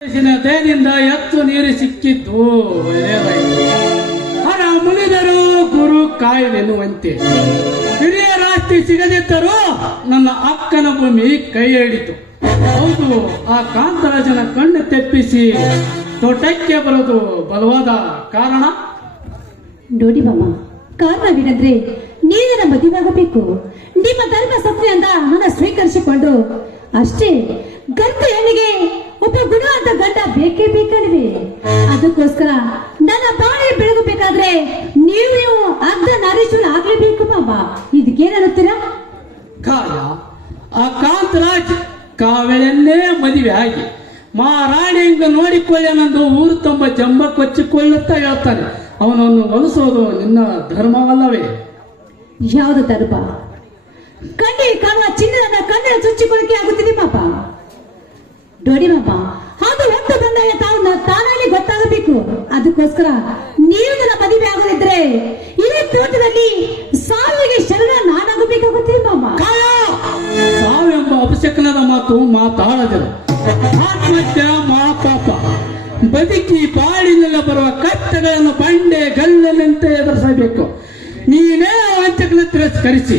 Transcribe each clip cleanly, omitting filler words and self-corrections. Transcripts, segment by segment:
ದೇನಿಂದ ಎತ್ತು ನೀರು ಸಿಕ್ಕಿದ್ದು ಒಳ್ಳೆಯದಾಯಿತು. ಹಣ ಮುನಿದರು ಗುರು ಕಾಯ್ದೆನ್ನುವಂತೆ ಹಿರಿಯರಾಸ್ತಿ ಸಿಗದಿದ್ದರೂ ನನ್ನ ಅಕ್ಕನ ಭೂಮಿ ಕೈ ಹಿಡಿತು. ಹೌದು, ಆ ಕಾಂತರಾಜನ ಕಣ್ಣು ತೆಪ್ಪಿಸಿ ತೋಟಕ್ಕೆ ಬರೋದು ಬಲವಾದ ಕಾರಣ. ನೋಡಿ ಮಾಮ, ಕಾರಣವೇನೆಂದ್ರೆ ನೀರಿನ ಮದುವೆಯಾಗಬೇಕು. ನಿಮ್ಮ ಧರ್ಮ ಸತ್ಯದಿಂದ ಹಣ ಸ್ವೀಕರಿಸಿಕೊಂಡು ಅಷ್ಟೇ. ಗಂಡ ಹೆಣ್ಣಿಗೆ ಒಬ್ಬ ಗುಣ ಅಂತ ಗಂಡ ಬೇಕೇ ಬೇಕಲ್ವೇ? ಅದಕ್ಕೋಸ್ಕರ ನನ್ನ ಬಾಳೆ ಬೆಳಗಬೇಕಾದ್ರೆ ನೀವು ಅರ್ಧ ನಾರೀಶ್ವರ ಆಗ್ಲೇಬೇಕು ಮಾಮ. ಇದಕ್ಕೇನನ್ನುತ್ತೀರಾ? ಕಾಯ ಆ ಕಾಂತರಾಜ್ ಕಾವಲನ್ನೇ ಮದುವೆ ಆಗಿ ಮಾರಾಣಿಂಗ ನೋಡಿಕೊಳ್ಳನಂದು ಊರು ತುಂಬ ಜಂಬ ಕೊಚ್ಚಿಕೊಳ್ಳುತ್ತಾ ಹೇಳ್ತಾನೆ. ಅವನನ್ನು ಒಲಿಸೋದು ನಿನ್ನ ಧರ್ಮವಲ್ಲವೇ? ಯಾವುದು ಧರ್ಮ? ಕಣ್ಣಿಗೆ ಕಾಣುವ ಚಿನ್ನದ ಕಣ್ಣಿನ ಚುಚ್ಚಿಕೊಳ್ಳಿಕೆ ಆಗುತ್ತಿದೆ ಪಾಪ. ನೋಡಿ ಮಾಪ, ಅದು ಹೊತ್ತು ಬಂದಾಗ ತಾನಲ್ಲಿ ಗೊತ್ತಾಗಬೇಕು. ಅದಕ್ಕೋಸ್ಕರ ನೀವು ನನ್ನ ಮದುವೆ ಆಗದಿದ್ರೆ ಇದೇ ತೋಟದಲ್ಲಿ ಸಾವಿಗೆ ಶರಣ ನಾನಾಗಬೇಕಾಗುತ್ತದೆ ಮಾಮ. ಸಾವೆಂಬ ಅಪಶಕನದ ಮಾತು ಮಾತಾಡದಿರು. ಆತ್ಮಹತ್ಯೆ ಮಹಾಪಾಪ. ಬದುಕಿ ಬಾಳಿನೆಲ್ಲ ಬರುವ ಕಷ್ಟಗಳನ್ನು ಬಂಡೆ ಗಲ್ಲನಂತೆ ಎದುರಿಸಬೇಕು. ನೀನೇ ವಂಚಕನ ತಿರಸ್ಕರಿಸಿ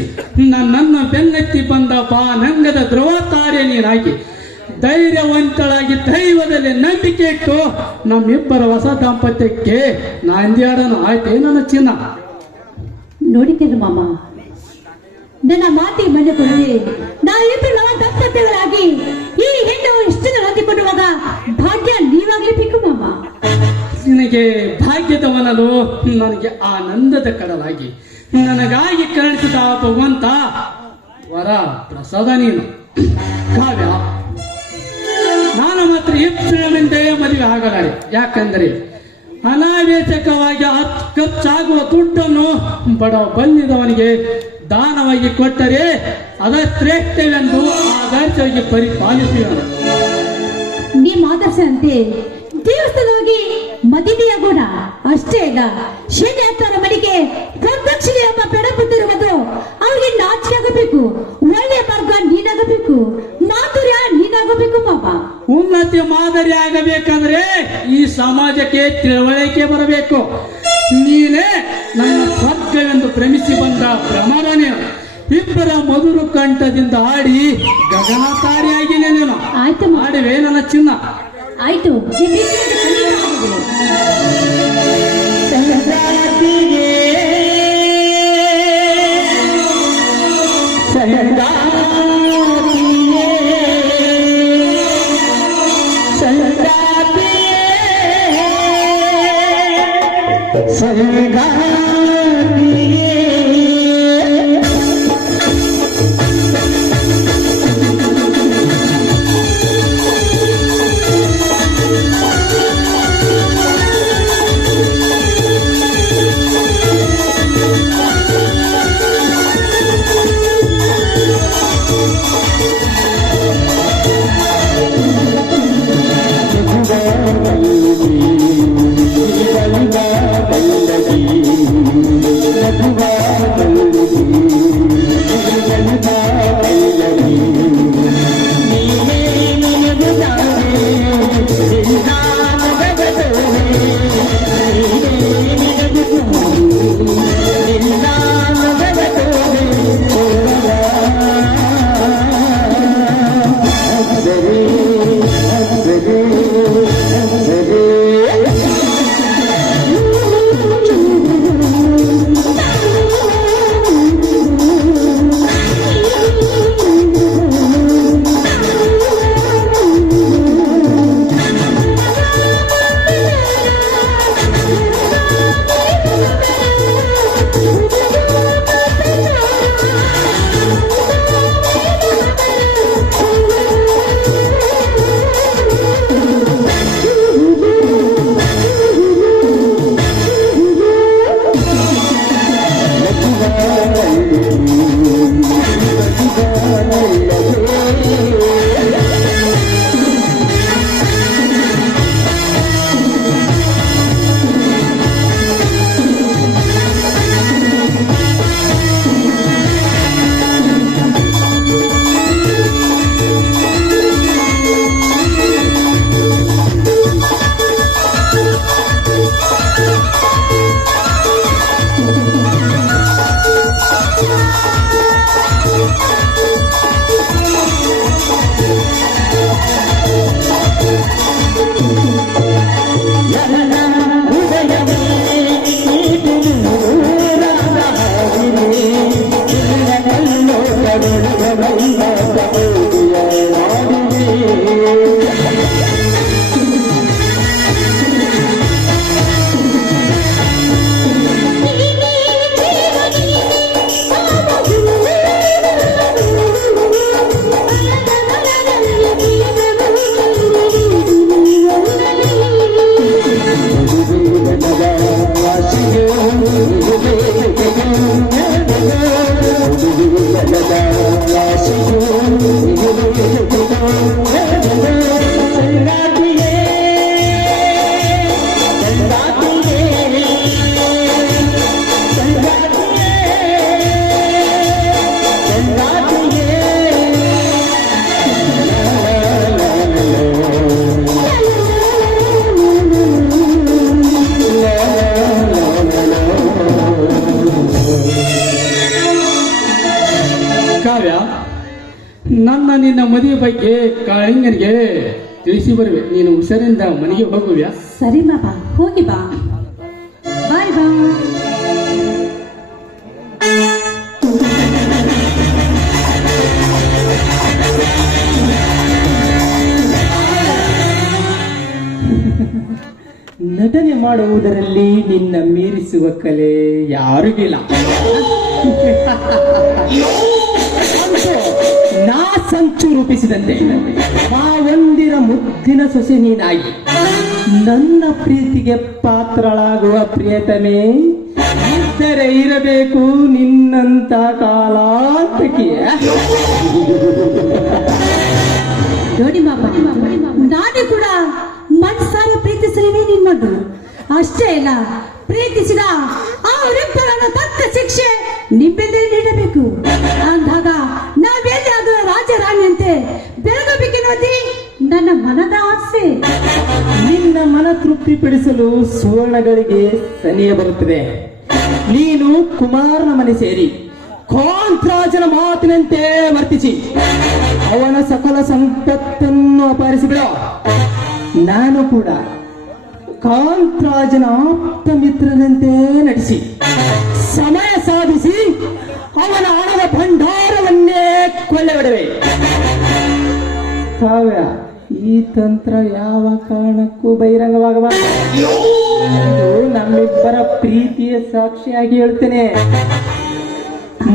ನನ್ನನ್ನು ಬೆನ್ನತ್ತಿ ಬಂದ ನಂಗದ ಧ್ರುವತಾರೆ ನೀನಾಗಿ ಧೈರ್ಯವಂತಳಾಗಿ ದೈವದಲ್ಲಿ ನಂಬಿಕೆ ಇಟ್ಟು ನಮ್ಮಿಬ್ಬರ ಹೊಸ ದಾಂಪತ್ಯಕ್ಕೆ ನಾಂದಿಯಾಡನು. ಆಯ್ತೇ ನನ್ನ ಚಿನ್ನ? ನೋಡಿದ್ದೇನೆ ಮಾಮ, ನನ್ನ ಮಾತಿಗೆ ಮನೆ ಕೊಡದೆ ನಾವಿಬ್ಬರು ನಮ್ಮ ದಾಂಪತ್ಯಗಳಾಗಿ ಈ ಹೆಣ್ಣು ಇಷ್ಟು ಹೊಂದಿಕೊಳ್ಳುವಾಗ ಭಾಗ್ಯ ನೀವಾಗಲೇಬೇಕು ಮಾಮ. ನಿನಗೆ ಭಾಗ್ಯದವನಲು ನನಗೆ ಆನಂದದ ಕಡಲಾಗಿ ನನಗಾಗಿ ಕರುಣಿಸಿದ ಭಗವಂತ ವರ ಪ್ರಸಾದ ನೀನು. ಕಾವ್ಯ, ನಾನು ಮಾತ್ರ ಇಬ್ಬರಿಂದೇ ಮದುವೆ ಆಗಲಾರೆ. ಯಾಕಂದರೆ ಅನಾವೇಶಕವಾಗಿ ಖರ್ಚಾಗುವ ದುಡ್ಡನ್ನು ಬಡ ಬಲ್ಲಿದವನಿಗೆ ದಾನವಾಗಿ ಕೊಟ್ಟರೆ ಅದ ಶ್ರೇಷ್ಠವೆಂದು ಆದರ್ಶವಾಗಿ ಪರಿಪಾಲಿಸುವನು. ನಿಮ್ಮ ಆದರ್ಶದಂತೆ ದೇವಸ್ಥಾನವಾಗಿ ಮದುವೆಯಾಗೋಣ ಅಷ್ಟೇ. ಈಗ ಶನಿ ಹತ್ತರ ಮನೆಗೆ ಪ್ರದಕ್ಷಿಣೆ ಎಂಬ ಬೆಡಪುತ್ತಿರುವುದು ಅವರಿಗೆ ನಾಚಿಕೆ ಆಗಬೇಕು. ಒಳ್ಳೆ ಮಾರ್ಗ ನೀನಾಗಬೇಕು, ಮಾಧುರ್ಯ ನೀನಾಗಬೇಕು ಪಾಪ. ಉನ್ನತಿ ಮಾದರಿ ಆಗಬೇಕಾದ್ರೆ ಈ ಸಮಾಜಕ್ಕೆ ತಿಳುವಳಿಕೆ ಬರಬೇಕು. ನೀನೇ ನನ್ನ ಸ್ವರ್ಗವೆಂದು ಭ್ರಮಿಸಿ ಬಂದ ಪ್ರಮಾಣನೇ. ಇಬ್ಬರ ಮಧುರು ಕಂಠದಿಂದ ಆಡಿ ಗಗನತಾರಿಯಾಗಿ ನೀನು ಆಯ್ತು ಮಾಡುವೆ ನನ್ನ ಚಿನ್ನ. ಆಯ್ತು. Bye. ನಿನ್ನ ಮದುವೆ ಬಗ್ಗೆ ಕಾಳಿಂಗನಿಗೆ ತಿಳಿಸಿ ಬರುವೆ. ನೀನು ಹುಷಾರಿಂದ ಮನೆಗೆ ಹೋಗುವ್ಯಾ? ಸರಿ ಮಾಪ, ಹೋಗಿ ಬಾ. ಬಾಯ್ ಬಾ. ನಟನೆ ಮಾಡುವುದರಲ್ಲಿ ನಿನ್ನ ಮೀರಿಸುವ ಕಲೆ ಯಾರಿಗಿಲ್ಲ. ಅಂತೂ ನಾ ಸಂಚು ರೂಪಿಸಿದಂತೆ ಆ ಒಂದಿರ ಮುದ್ದಿನ ಸೊಸೆ ನೀನಾಗಿ ನನ್ನ ಪ್ರೀತಿಗೆ ಪಾತ್ರಳಾಗುವ ಪ್ರಿಯತಮೆ ಇದ್ದರೆ ಇರಬೇಕು ನಿನ್ನಂತ ಕಾಲಾಂತಕಿಯ. ನೋಡಿ ಮಾಪ, ನಾನೇ ಕೂಡ ಮನಸಾರೆ ಪ್ರೀತಿಸಲಿವೆ ನಿಮ್ಮನ್ನು. ಅಷ್ಟೇ ಇಲ್ಲ, ಪ್ರೀತಿಸಿದ ಅವರಿಬ್ಬರನ್ನು ತಕ್ಕ ಶಿಕ್ಷೆ ನಿಮ್ಮೆಂದೇ ನೀಡಬೇಕು. ಅಂದಾಗ ನಾವೆಲ್ಲಿ ಅದು ರಾಜರಾಣಿಯಂತೆ ಬೆಳಗಬೇಕೆನ್ನುವುದೇ ನನ್ನ ಮನದ ಆಸೆ. ನಿನ್ನ ಮನ ತೃಪ್ತಿಪಡಿಸಲು ಸುವರ್ಣಗಳಿಗೆ ಸನಿಯ ಬರುತ್ತದೆ. ನೀನು ಕುಮಾರನ ಮನೆ ಸೇರಿ ಕಾಂತರಾಜನ ಮಾತಿನಂತೆ ವರ್ತಿಸಿ ಅವನ ಸಕಲ ಸಂಪತ್ತನ್ನು ಅಪಹರಿಸಿಬಿಡ. ನಾನು ಕೂಡ ಕಾಂತರಾಜನ ಆಪ್ತ ಮಿತ್ರನಂತೆ ನಟಿಸಿ ಸಮಯ ಸಾಧಿಸಿ ಅವನ ಹಣದ ಭಂಡಾರವನ್ನೇ ಕೊಳ್ಳೆಬಿಡುವೆ. ಕಾವ್ಯ, ಈ ತಂತ್ರ ಯಾವ ಕಾರಣಕ್ಕೂ ಬಹಿರಂಗವಾಗಬಾರದು. ಇದು ನಮ್ಮಿಬ್ಬರ ಪ್ರೀತಿಯ ಸಾಕ್ಷಿಯಾಗಿ ಹೇಳ್ತೇನೆ.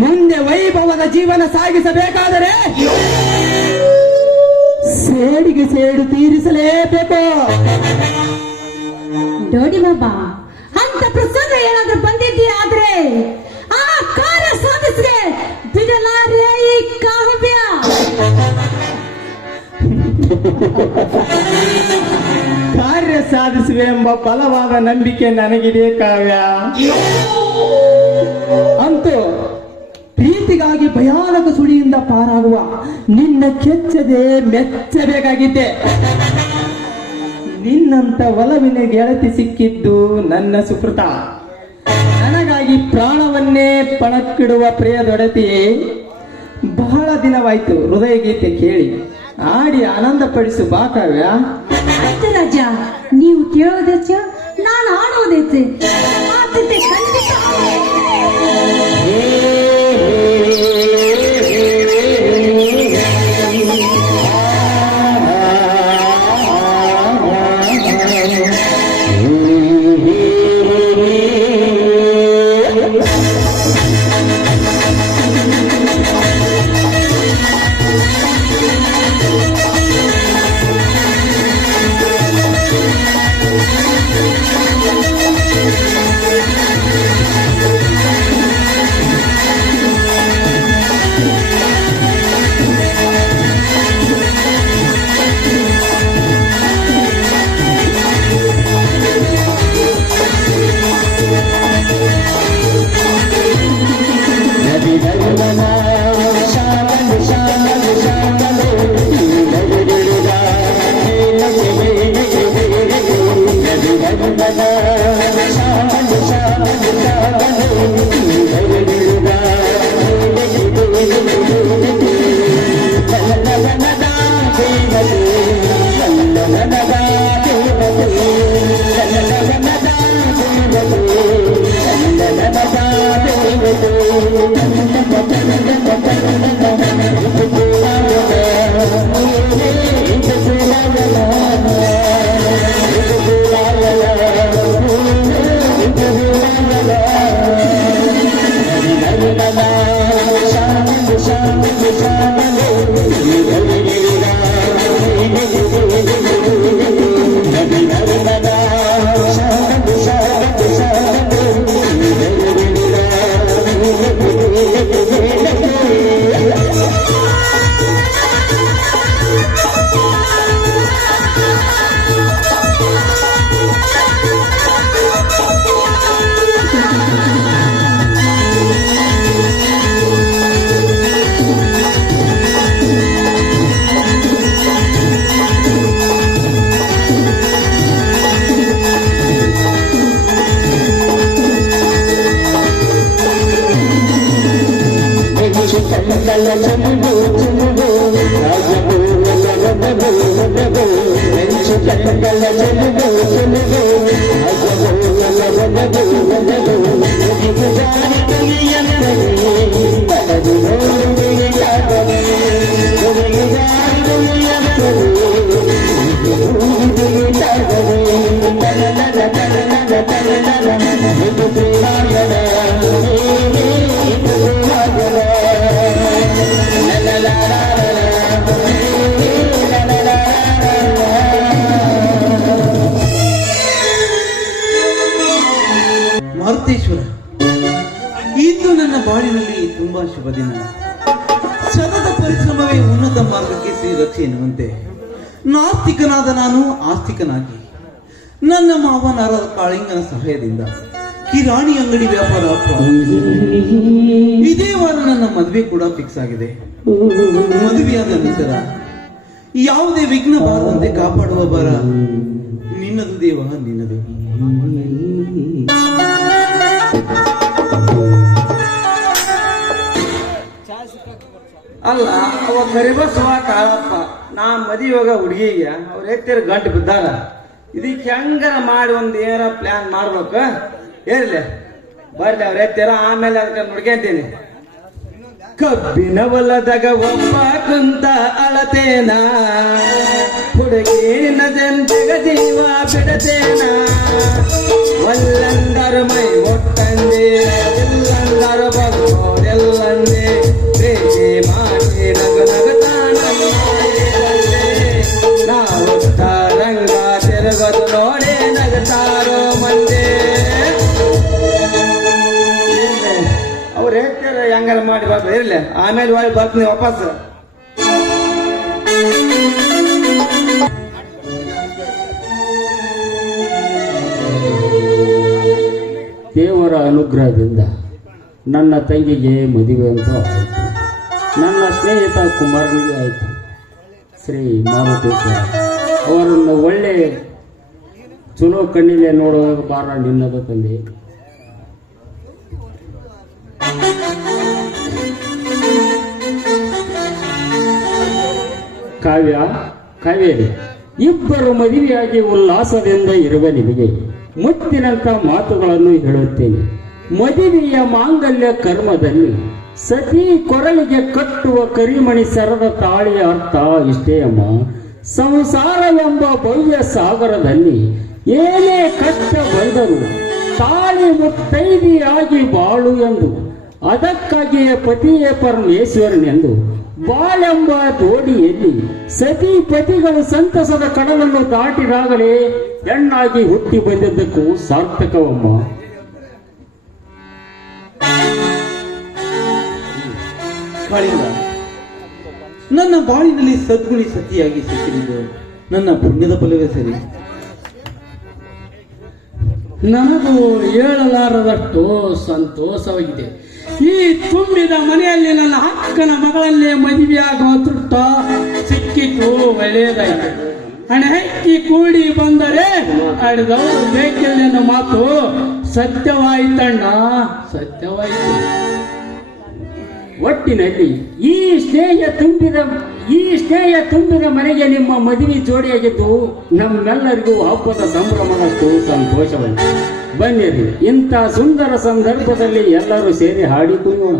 ಮುಂದೆ ವೈಭವದ ಜೀವನ ಸಾಗಿಸಬೇಕಾದರೆ ಸೇಡಿಗೆ ಸೇಡು ತೀರಿಸಲೇಬೇಕು. ನೋಡಿ ಮಾಪ, ಅಂತ ಪ್ರಸಂಗ ಏನಾದ್ರೂ ಬಂದಿದ್ದೀಯ ಆದ್ರೆ ಆ ಕಾರ್ಯ ಸಾಧಿಸಿದೆ ಬಿಡಲಾರೆ ಈ ಕಾವ್ಯ. ಕಾರ್ಯ ಸಾಧಿಸುವೆ ಎಂಬ ಬಲವಾದ ನಂಬಿಕೆ ನನಗಿದೆ ಕಾವ್ಯ. ಅಂತೂ ಪ್ರೀತಿಗಾಗಿ ಭಯಾನಕ ಸುಳಿಯಿಂದ ಪಾರಾಗುವ ನಿನ್ನ ಕೆಚ್ಚದೆ ಮೆಚ್ಚಬೇಕಾಗಿದ್ದೆ. ನಿನ್ನಂತ ಒಲವಿನ ಗೆಳತಿ ಸಿಕ್ಕಿದ್ದು ನನ್ನ ಸುಕೃತ. ನನಗಾಗಿ ಪ್ರಾಣವನ್ನೇ ಪಣಕ್ಕಿಡುವ ಪ್ರಿಯದೊಡತಿಯೇ, ಬಹಳ ದಿನವಾಯ್ತು ಹೃದಯ ಗೀತೆ ಕೇಳಿ ಆಡಿ ಆನಂದ ಪಡಿಸು ಬಾ ಕಾವ್ಯ. ಅಷ್ಟೇ ರಾಜ, ನೀವು ಕೇಳೋದೆಚ್ಚ, ನಾನು ಆಡೋದೈತೆ. ಆದ್ಯತೆ ಖಂಡಿತ. ಮಾರುತೇಶ್ವರ, ಇಂದು ನನ್ನ ಬಾಳಿನಲ್ಲಿ ತುಂಬಾ ಶುಭ ದಿನ. ಸತತ ಪರಿಶ್ರಮವೇ ಉನ್ನತ ಮಾರ್ಗಕ್ಕೆ ಶ್ರೀರಕ್ಷೆ ಎನ್ನುವಂತೆ ನಾಸ್ತಿಕನಾದ ನಾನು ಆಸ್ತಿಕನಾಗಿ ನನ್ನ ಮಾವನಾರದ ಕಾಳಿಂಗನ ಸಹಾಯದಿಂದ ಕಿರಾಣಿ ಅಂಗಡಿ ವ್ಯಾಪಾರ ಪ್ರಾರಂಭಿಸಿದೆ. ಇದೇ ವಾರ ನನ್ನ ಮದುವೆ ಕೂಡ ಫಿಕ್ಸ್ ಆಗಿದೆ. ಮದುವೆಯಾದ ನಂತರ ಯಾವುದೇ ವಿಘ್ನ ಬಾರದಂತೆ ಕಾಪಾಡುವ ಭಾರ ನಿನ್ನದು ದೇವ, ನಿನ್ನದು. ಅಲ್ಲ, ಅವ ಕರಿಬಸವ ಕಾಳಪ್ಪ ನಾ ಮದುವೆಗ ಹುಡುಗಿಗೆ ಅವ್ರ ಎತ್ತಿರ ಗಂಟು ಬಿದ್ದಾರ. ಇದಕ್ಕೆ ಹೆಂಗಾರ ಮಾಡಿ ಒಂದು ಏನಾರ ಪ್ಲಾನ್ ಮಾಡ್ಬೇಕು. ಏನಿಲ್ಲ ಬರ್ಲಿ ಅವ್ರ ಎತ್ತಿರ, ಆಮೇಲೆ ಅದಕ್ಕೆ ನೋಡ್ಕೊಂತೀನಿ. ಕಬ್ಬಿನ ಹೊಲದಾಗ ಒಬ್ಬ ಕುಂತ ಅಳತೇನ, ಹುಡುಗಿನ ಜಂತೆಗ ಜೀವ ಬಿಡತೇನ. ಒಲ್ಲಂದರು ಮೈ ಒಟ್ಟಂದೆ, ಎಲ್ಲಂದರು ಬಗ್ಗೋರೆಲ್ಲಂದೆ. ಪ್ರೀತಿ ಮಾಡಿ ನಗು ನಗುತ್ತಾನಂದೆ, ನಾವು ರಂಗ ತಿರುಗದು ನೋಡಿ ನಗುತ್ತಾರೋ ಮಂದೆ. ಅವ್ರು ಹೇಳ್ತಾರೆ ಹೆಂಗಾರ ಮಾಡಿ ಬಾಬು ಇರ್ಲಿ, ಆಮೇಲೆ ಒಳಗೆ ಬರ್ತೀನಿ ವಾಪಸ್. ದೇವರ ಅನುಗ್ರಹದಿಂದ ನನ್ನ ತಂಗಿಗೆ ಮದುವೆ ಅಂತೂ ಆಯಿತು. ನನ್ನ ಸ್ನೇಹಿತ ಕುಮಾರನಿಗೆ ಆಯಿತು. ಶ್ರೀ ಮಾರುತೇಶ್ವರ ಅವರನ್ನು ಒಳ್ಳೆ ಚಲೋ ಕಣ್ಣಿಲೆ ನೋಡುವ ಭಾರ ನಿನ್ನದು ತಂದೆ. ಕಾವೇರಿ, ಇಬ್ಬರು ಮದುವೆಯಾಗಿ ಉಲ್ಲಾಸದಿಂದ ಇರುವ ನಿಮಗೆ ಮುತ್ತಿನಂತ ಮಾತುಗಳನ್ನು ಹೇಳುತ್ತೇನೆ. ಮದುವೆಯ ಮಾಂಗಲ್ಯ ಕರ್ಮದಲ್ಲಿ ಸತಿ ಕೊರಳಿಗೆ ಕಟ್ಟುವ ಕರಿಮಣಿ ಸರದ ತಾಳಿಯ ಅರ್ಥ ಇಷ್ಟೇ ಅಮ್ಮ. ಸಂಸಾರವೆಂಬ ಭವ್ಯ ಸಾಗರದಲ್ಲಿ ಏನೇ ಕಷ್ಟ ಬಂದರೂ ತಾಳಿ ಮುತ್ತೈದೆಯಾಗಿ ಬಾಳು ಎಂದು, ಅದಕ್ಕಾಗಿಯೇ ಪತಿಯೇ ಪರಮೇಶ್ವರನೆಂದು ಬಾಳೆಂಬ ದೋಡಿಯಲ್ಲಿ ಸತಿ ಪತಿಗಳು ಸಂತಸದ ಕಡಲನ್ನು ದಾಟಿದಾಗಲೇ ಹೆಣ್ಣಾಗಿ ಹುಟ್ಟಿ ಬಂದಿದ್ದಕ್ಕೂ ಸಾರ್ಥಕವಮ್ಮ. ಕಾಳಿಂಗ, ನನ್ನ ಬಾಳಿನಲ್ಲಿ ಸದ್ಗುಣಿ ಸತಿಯಾಗಿ ಸಿಕ್ಕಿದ್ದು ನನ್ನ ಪುಣ್ಯದ ಫಲವೇ ಸರಿ. ನನಗೂ ಹೇಳಲಾರದಷ್ಟು ಸಂತೋಷವಾಗಿದೆ. ಈ ತುಂಬಿದ ಮನೆಯಲ್ಲಿ ನನ್ನ ಅಕ್ಕನ ಮಗಳನ್ನೇ ಮದುವೆಯಾಗುವ ತೃಪ್ತ ಸಿಕ್ಕಿದ್ದು ಒಳ್ಳೆಯದಾಯಿತು. ಹಣೆ ಹಕ್ಕಿ ಕೂಡಿ ಬಂದರೆ ಅಡಿದವರು ಬೇಕಿಲ್ಲ ಮಾತು ಸತ್ಯವಾಯಿತಣ್ಣ, ಸತ್ಯವಾಯಿತು. ಒಟ್ಟಿನಲ್ಲಿ ಈ ಸ್ನೇಹ ತುಂಬಿದ ಮನೆಗೆ ನಿಮ್ಮ ಮದುವೆ ಜೋಡಿಯಾಗಿದ್ದು ನಮ್ಮೆಲ್ಲರಿಗೂ ಹಬ್ಬದ ಸಂಭ್ರಮದಷ್ಟು ಸಂತೋಷವಾಯಿತು. ಬನ್ನಿರಿ, ಇಂಥ ಸುಂದರ ಸಂದರ್ಭದಲ್ಲಿ ಎಲ್ಲರೂ ಸೇರಿ ಹಾಡಿ ಕುಣಿಯೋಣ.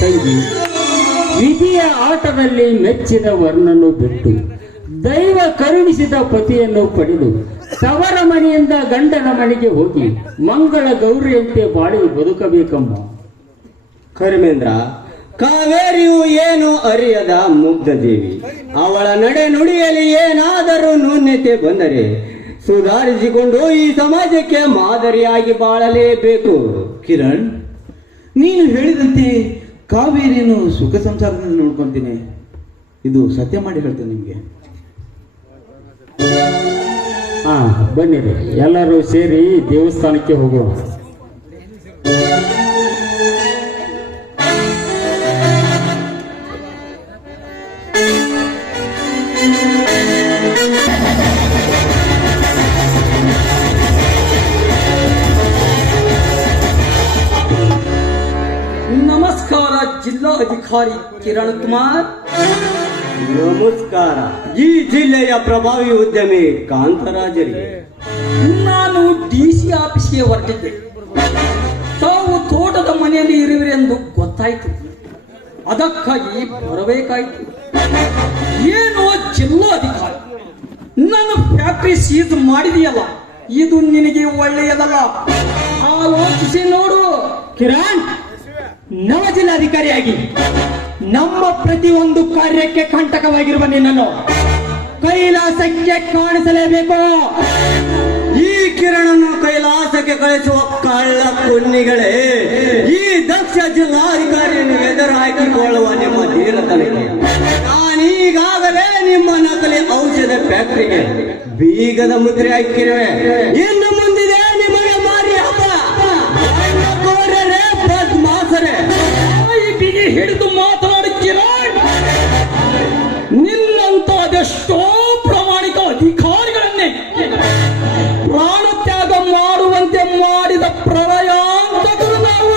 ತಂಗಿ, ವಿಧಿಯ ಆಟದಲ್ಲಿ ಮೆಚ್ಚಿದ ವರ್ಣನು ಬಿಟ್ಟು ದೈವ ಕರುಣಿಸಿದ ಪತಿಯನ್ನು ಪಡೆದು ತವರ ಮನೆಯಿಂದ ಗಂಡನ ಮನೆಗೆ ಹೋಗಿ ಮಂಗಳ ಗೌರಿಯಂತೆ ಬಾಳಿ ಬದುಕಬೇಕಮ್ಮ. ಕರ್ಮೇಂದ್ರ, ಕಾವೇರಿಯು ಏನು ಅರಿಯದ ಮುಗ್ಧ ದೇವಿ. ಅವಳ ನಡೆ ನುಡಿಯಲ್ಲಿ ಏನಾದರೂ ನ್ಯೂನ್ಯತೆ ಬಂದರೆ ಸುಧಾರಿಸಿಕೊಂಡು ಈ ಸಮಾಜಕ್ಕೆ ಮಾದರಿಯಾಗಿ ಬಾಳಲೇಬೇಕು. ಕಿರಣ್, ನೀನು ಹೇಳಿದಂತೆ ಕಾವೇರಿಯನ್ನು ಸುಖ ಸಂಸಾರದಿಂದ ನೋಡ್ಕೊಂತೀನಿ. ಇದು ಸತ್ಯ ಮಾಡಿ ಹೇಳ್ತೇನೆ ನಿಮ್ಗೆ. ಹಾ, ಬನ್ನಿರಿ, ಎಲ್ಲರೂ ಸೇರಿ ದೇವಸ್ಥಾನಕ್ಕೆ ಹೋಗೋಣ. ನಮಸ್ಕಾರ ಜಿಲ್ಲಾಧಿಕಾರಿ ಕಿರಣ್ ಕುಮಾರ್. ನಮಸ್ಕಾರ. ಈ ಜಿಲ್ಲೆಯ ಪ್ರಭಾವಿ ಉದ್ಯಮಿ ಕಾಂತರಾಜರಿಗೆ. ನಾನು ಡಿಸಿ ಆಫೀಸ್ಗೆ ಹೊರಟಿದ್ದೆ. ತಾವು ತೋಟದ ಮನೆಯಲ್ಲಿ ಇರುವಿರೆಂದು ಗೊತ್ತಾಯ್ತು. ಅದಕ್ಕಾಗಿ ಬರಬೇಕಾಯ್ತು. ಏನೋ ಜಿಲ್ಲಾಧಿಕಾರಿ, ನನ್ನ ಫ್ಯಾಕ್ಟರಿ ಸೀಸ್ ಮಾಡಿದೆಯಲ್ಲ, ಇದು ನಿನಗೆ ಒಳ್ಳೆಯದಲ್ಲ. ಆಲೋಚಿಸಿ ನೋಡು. ಕಿರಣ್, ನವ ಜಿಲ್ಲಾಧಿಕಾರಿಯಾಗಿ ನಮ್ಮ ಪ್ರತಿಯೊಂದು ಕಾರ್ಯಕ್ಕೆ ಕಂಟಕವಾಗಿರುವ ನಿನ್ನನ್ನು ಕೈಲಾಸಕ್ಕೆ ಕಾಣಿಸಲೇಬೇಕು. ಈ ಕಿರಣನ್ನು ಕೈಲಾಸಕ್ಕೆ ಕಳಿಸುವ ಕಳ್ಳ ಕುನ್ನಿಗಳೇ, ಈ ದಕ್ಷ ಜಿಲ್ಲಾಧಿಕಾರಿಯನ್ನು ಎದುರು ಹಾಕಿಕೊಳ್ಳುವ ನಿಮ್ಮ ಧೀರತನಕ್ಕೆ ನಾನೀಗಾಗಲೇ ನಿಮ್ಮ ನಕಲಿ ಔಷಧ ಫ್ಯಾಕ್ಟರಿಗೆ ಬೀಗದ ಮುದ್ರೆ ಹಾಕಿರುವೆ. ಇನ್ನು ಮುಂದಿದೆ ನಿಮಗೆ ಮಾರಿ ಹಬ್ಬ. ಬದ್ಮಾಸರೇ, ಬಿಗಿ ಹಿಡಿದು ಮಾತನಾಡುತ್ತೀರ. ನಿನ್ನಂತ ಅದೆಷ್ಟೋ ಪ್ರಾಮಾಣಿಕ ಅಧಿಕಾರಿಗಳನ್ನೇ ಪ್ರಾಣ ತ್ಯಾಗ ಮಾಡುವಂತೆ ಮಾಡಿದ ಪ್ರಳಯಾಂತಕರು ನಾವು.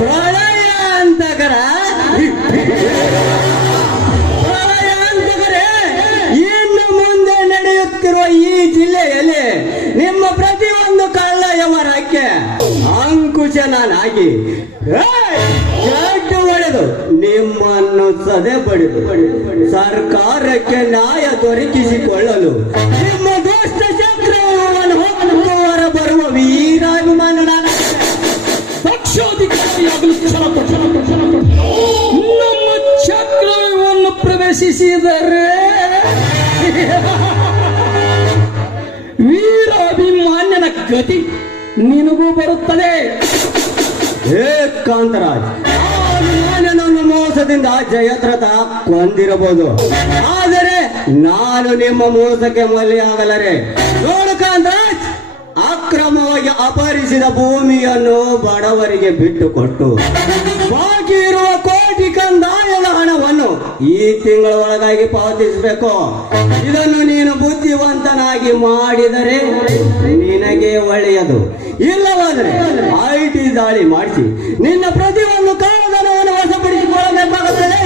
ಪ್ರಳಯಾಂತಕರೇ, ಇನ್ನು ಮುಂದೆ ನಡೆಯುತ್ತಿರುವ ಈ ಜಿಲ್ಲೆಯಲ್ಲಿ ನಿಮ್ಮ ಪ್ರತಿಯೊಂದು ಕಳ್ಳಯವರಕ್ಕೆ ಅಂಕುಶ ನಾನಾಗಿ ಜಡ್ಡು ಹೊಡೆದು ನಿಮ್ಮನ್ನು ಸದೆ ಬಡಿದು ಸರ್ಕಾರಕ್ಕೆ ನ್ಯಾಯ ದೊರಕಿಸಿಕೊಳ್ಳಲು ನಿಮ್ಮ ದುಷ್ಟ ಶತ್ರುವನ್ನು ಹೊರ ಬರುವ ವೀರಾಭಿಮಾನ ಪಕ್ಷಾಧಿಕಾರಿಯಾಗಲು ನಮ್ಮ ಚಕ್ರವನ್ನು ಪ್ರವೇಶಿಸಿದರೆ ವೀರಾಭಿಮಾನ್ಯನ ಗತಿ ನಿನಗೂ ಬರುತ್ತದೆ. ಹೇ ಕಾಂತರಾಜ್, ನಾನು ಮೋಸದಿಂದ ಜಯತ್ರತ ಕೊಂದಿರಬಹುದು, ಆದರೆ ನಾನು ನಿಮ್ಮ ಮೋಸಕ್ಕೆ ಮಲೆಯಾಗಲರೆ. ನೋಡು ಕಾಂತರಾಜ್, ಅಕ್ರಮವಾಗಿ ಅಪಹರಿಸಿದ ಭೂಮಿಯನ್ನು ಬಡವರಿಗೆ ಬಿಟ್ಟುಕೊಟ್ಟು ಬಾಕಿ ಇರುವ ಕೋಟಿ ಕಂದಾಯದ ಹಣವನ್ನು ಈ ತಿಂಗಳ ಒಳಗಾಗಿ ಪಾವತಿಸಬೇಕು. ಇದನ್ನು ನೀನು ಬುದ್ಧಿವಂತನಾಗಿ ಮಾಡಿದರೆ ನಿನಗೆ ಒಳ್ಳೆಯದು. ಇಲ್ಲವಾದರೆ IT ದಾಳಿ ಮಾಡಿಸಿ ನಿನ್ನ ಪ್ರತಿಯೊಂದು ಕಾರಣವನ್ನು ವಶಪಡಿಸಿಕೊಳ್ಳಬೇಕಾಗುತ್ತದೆ.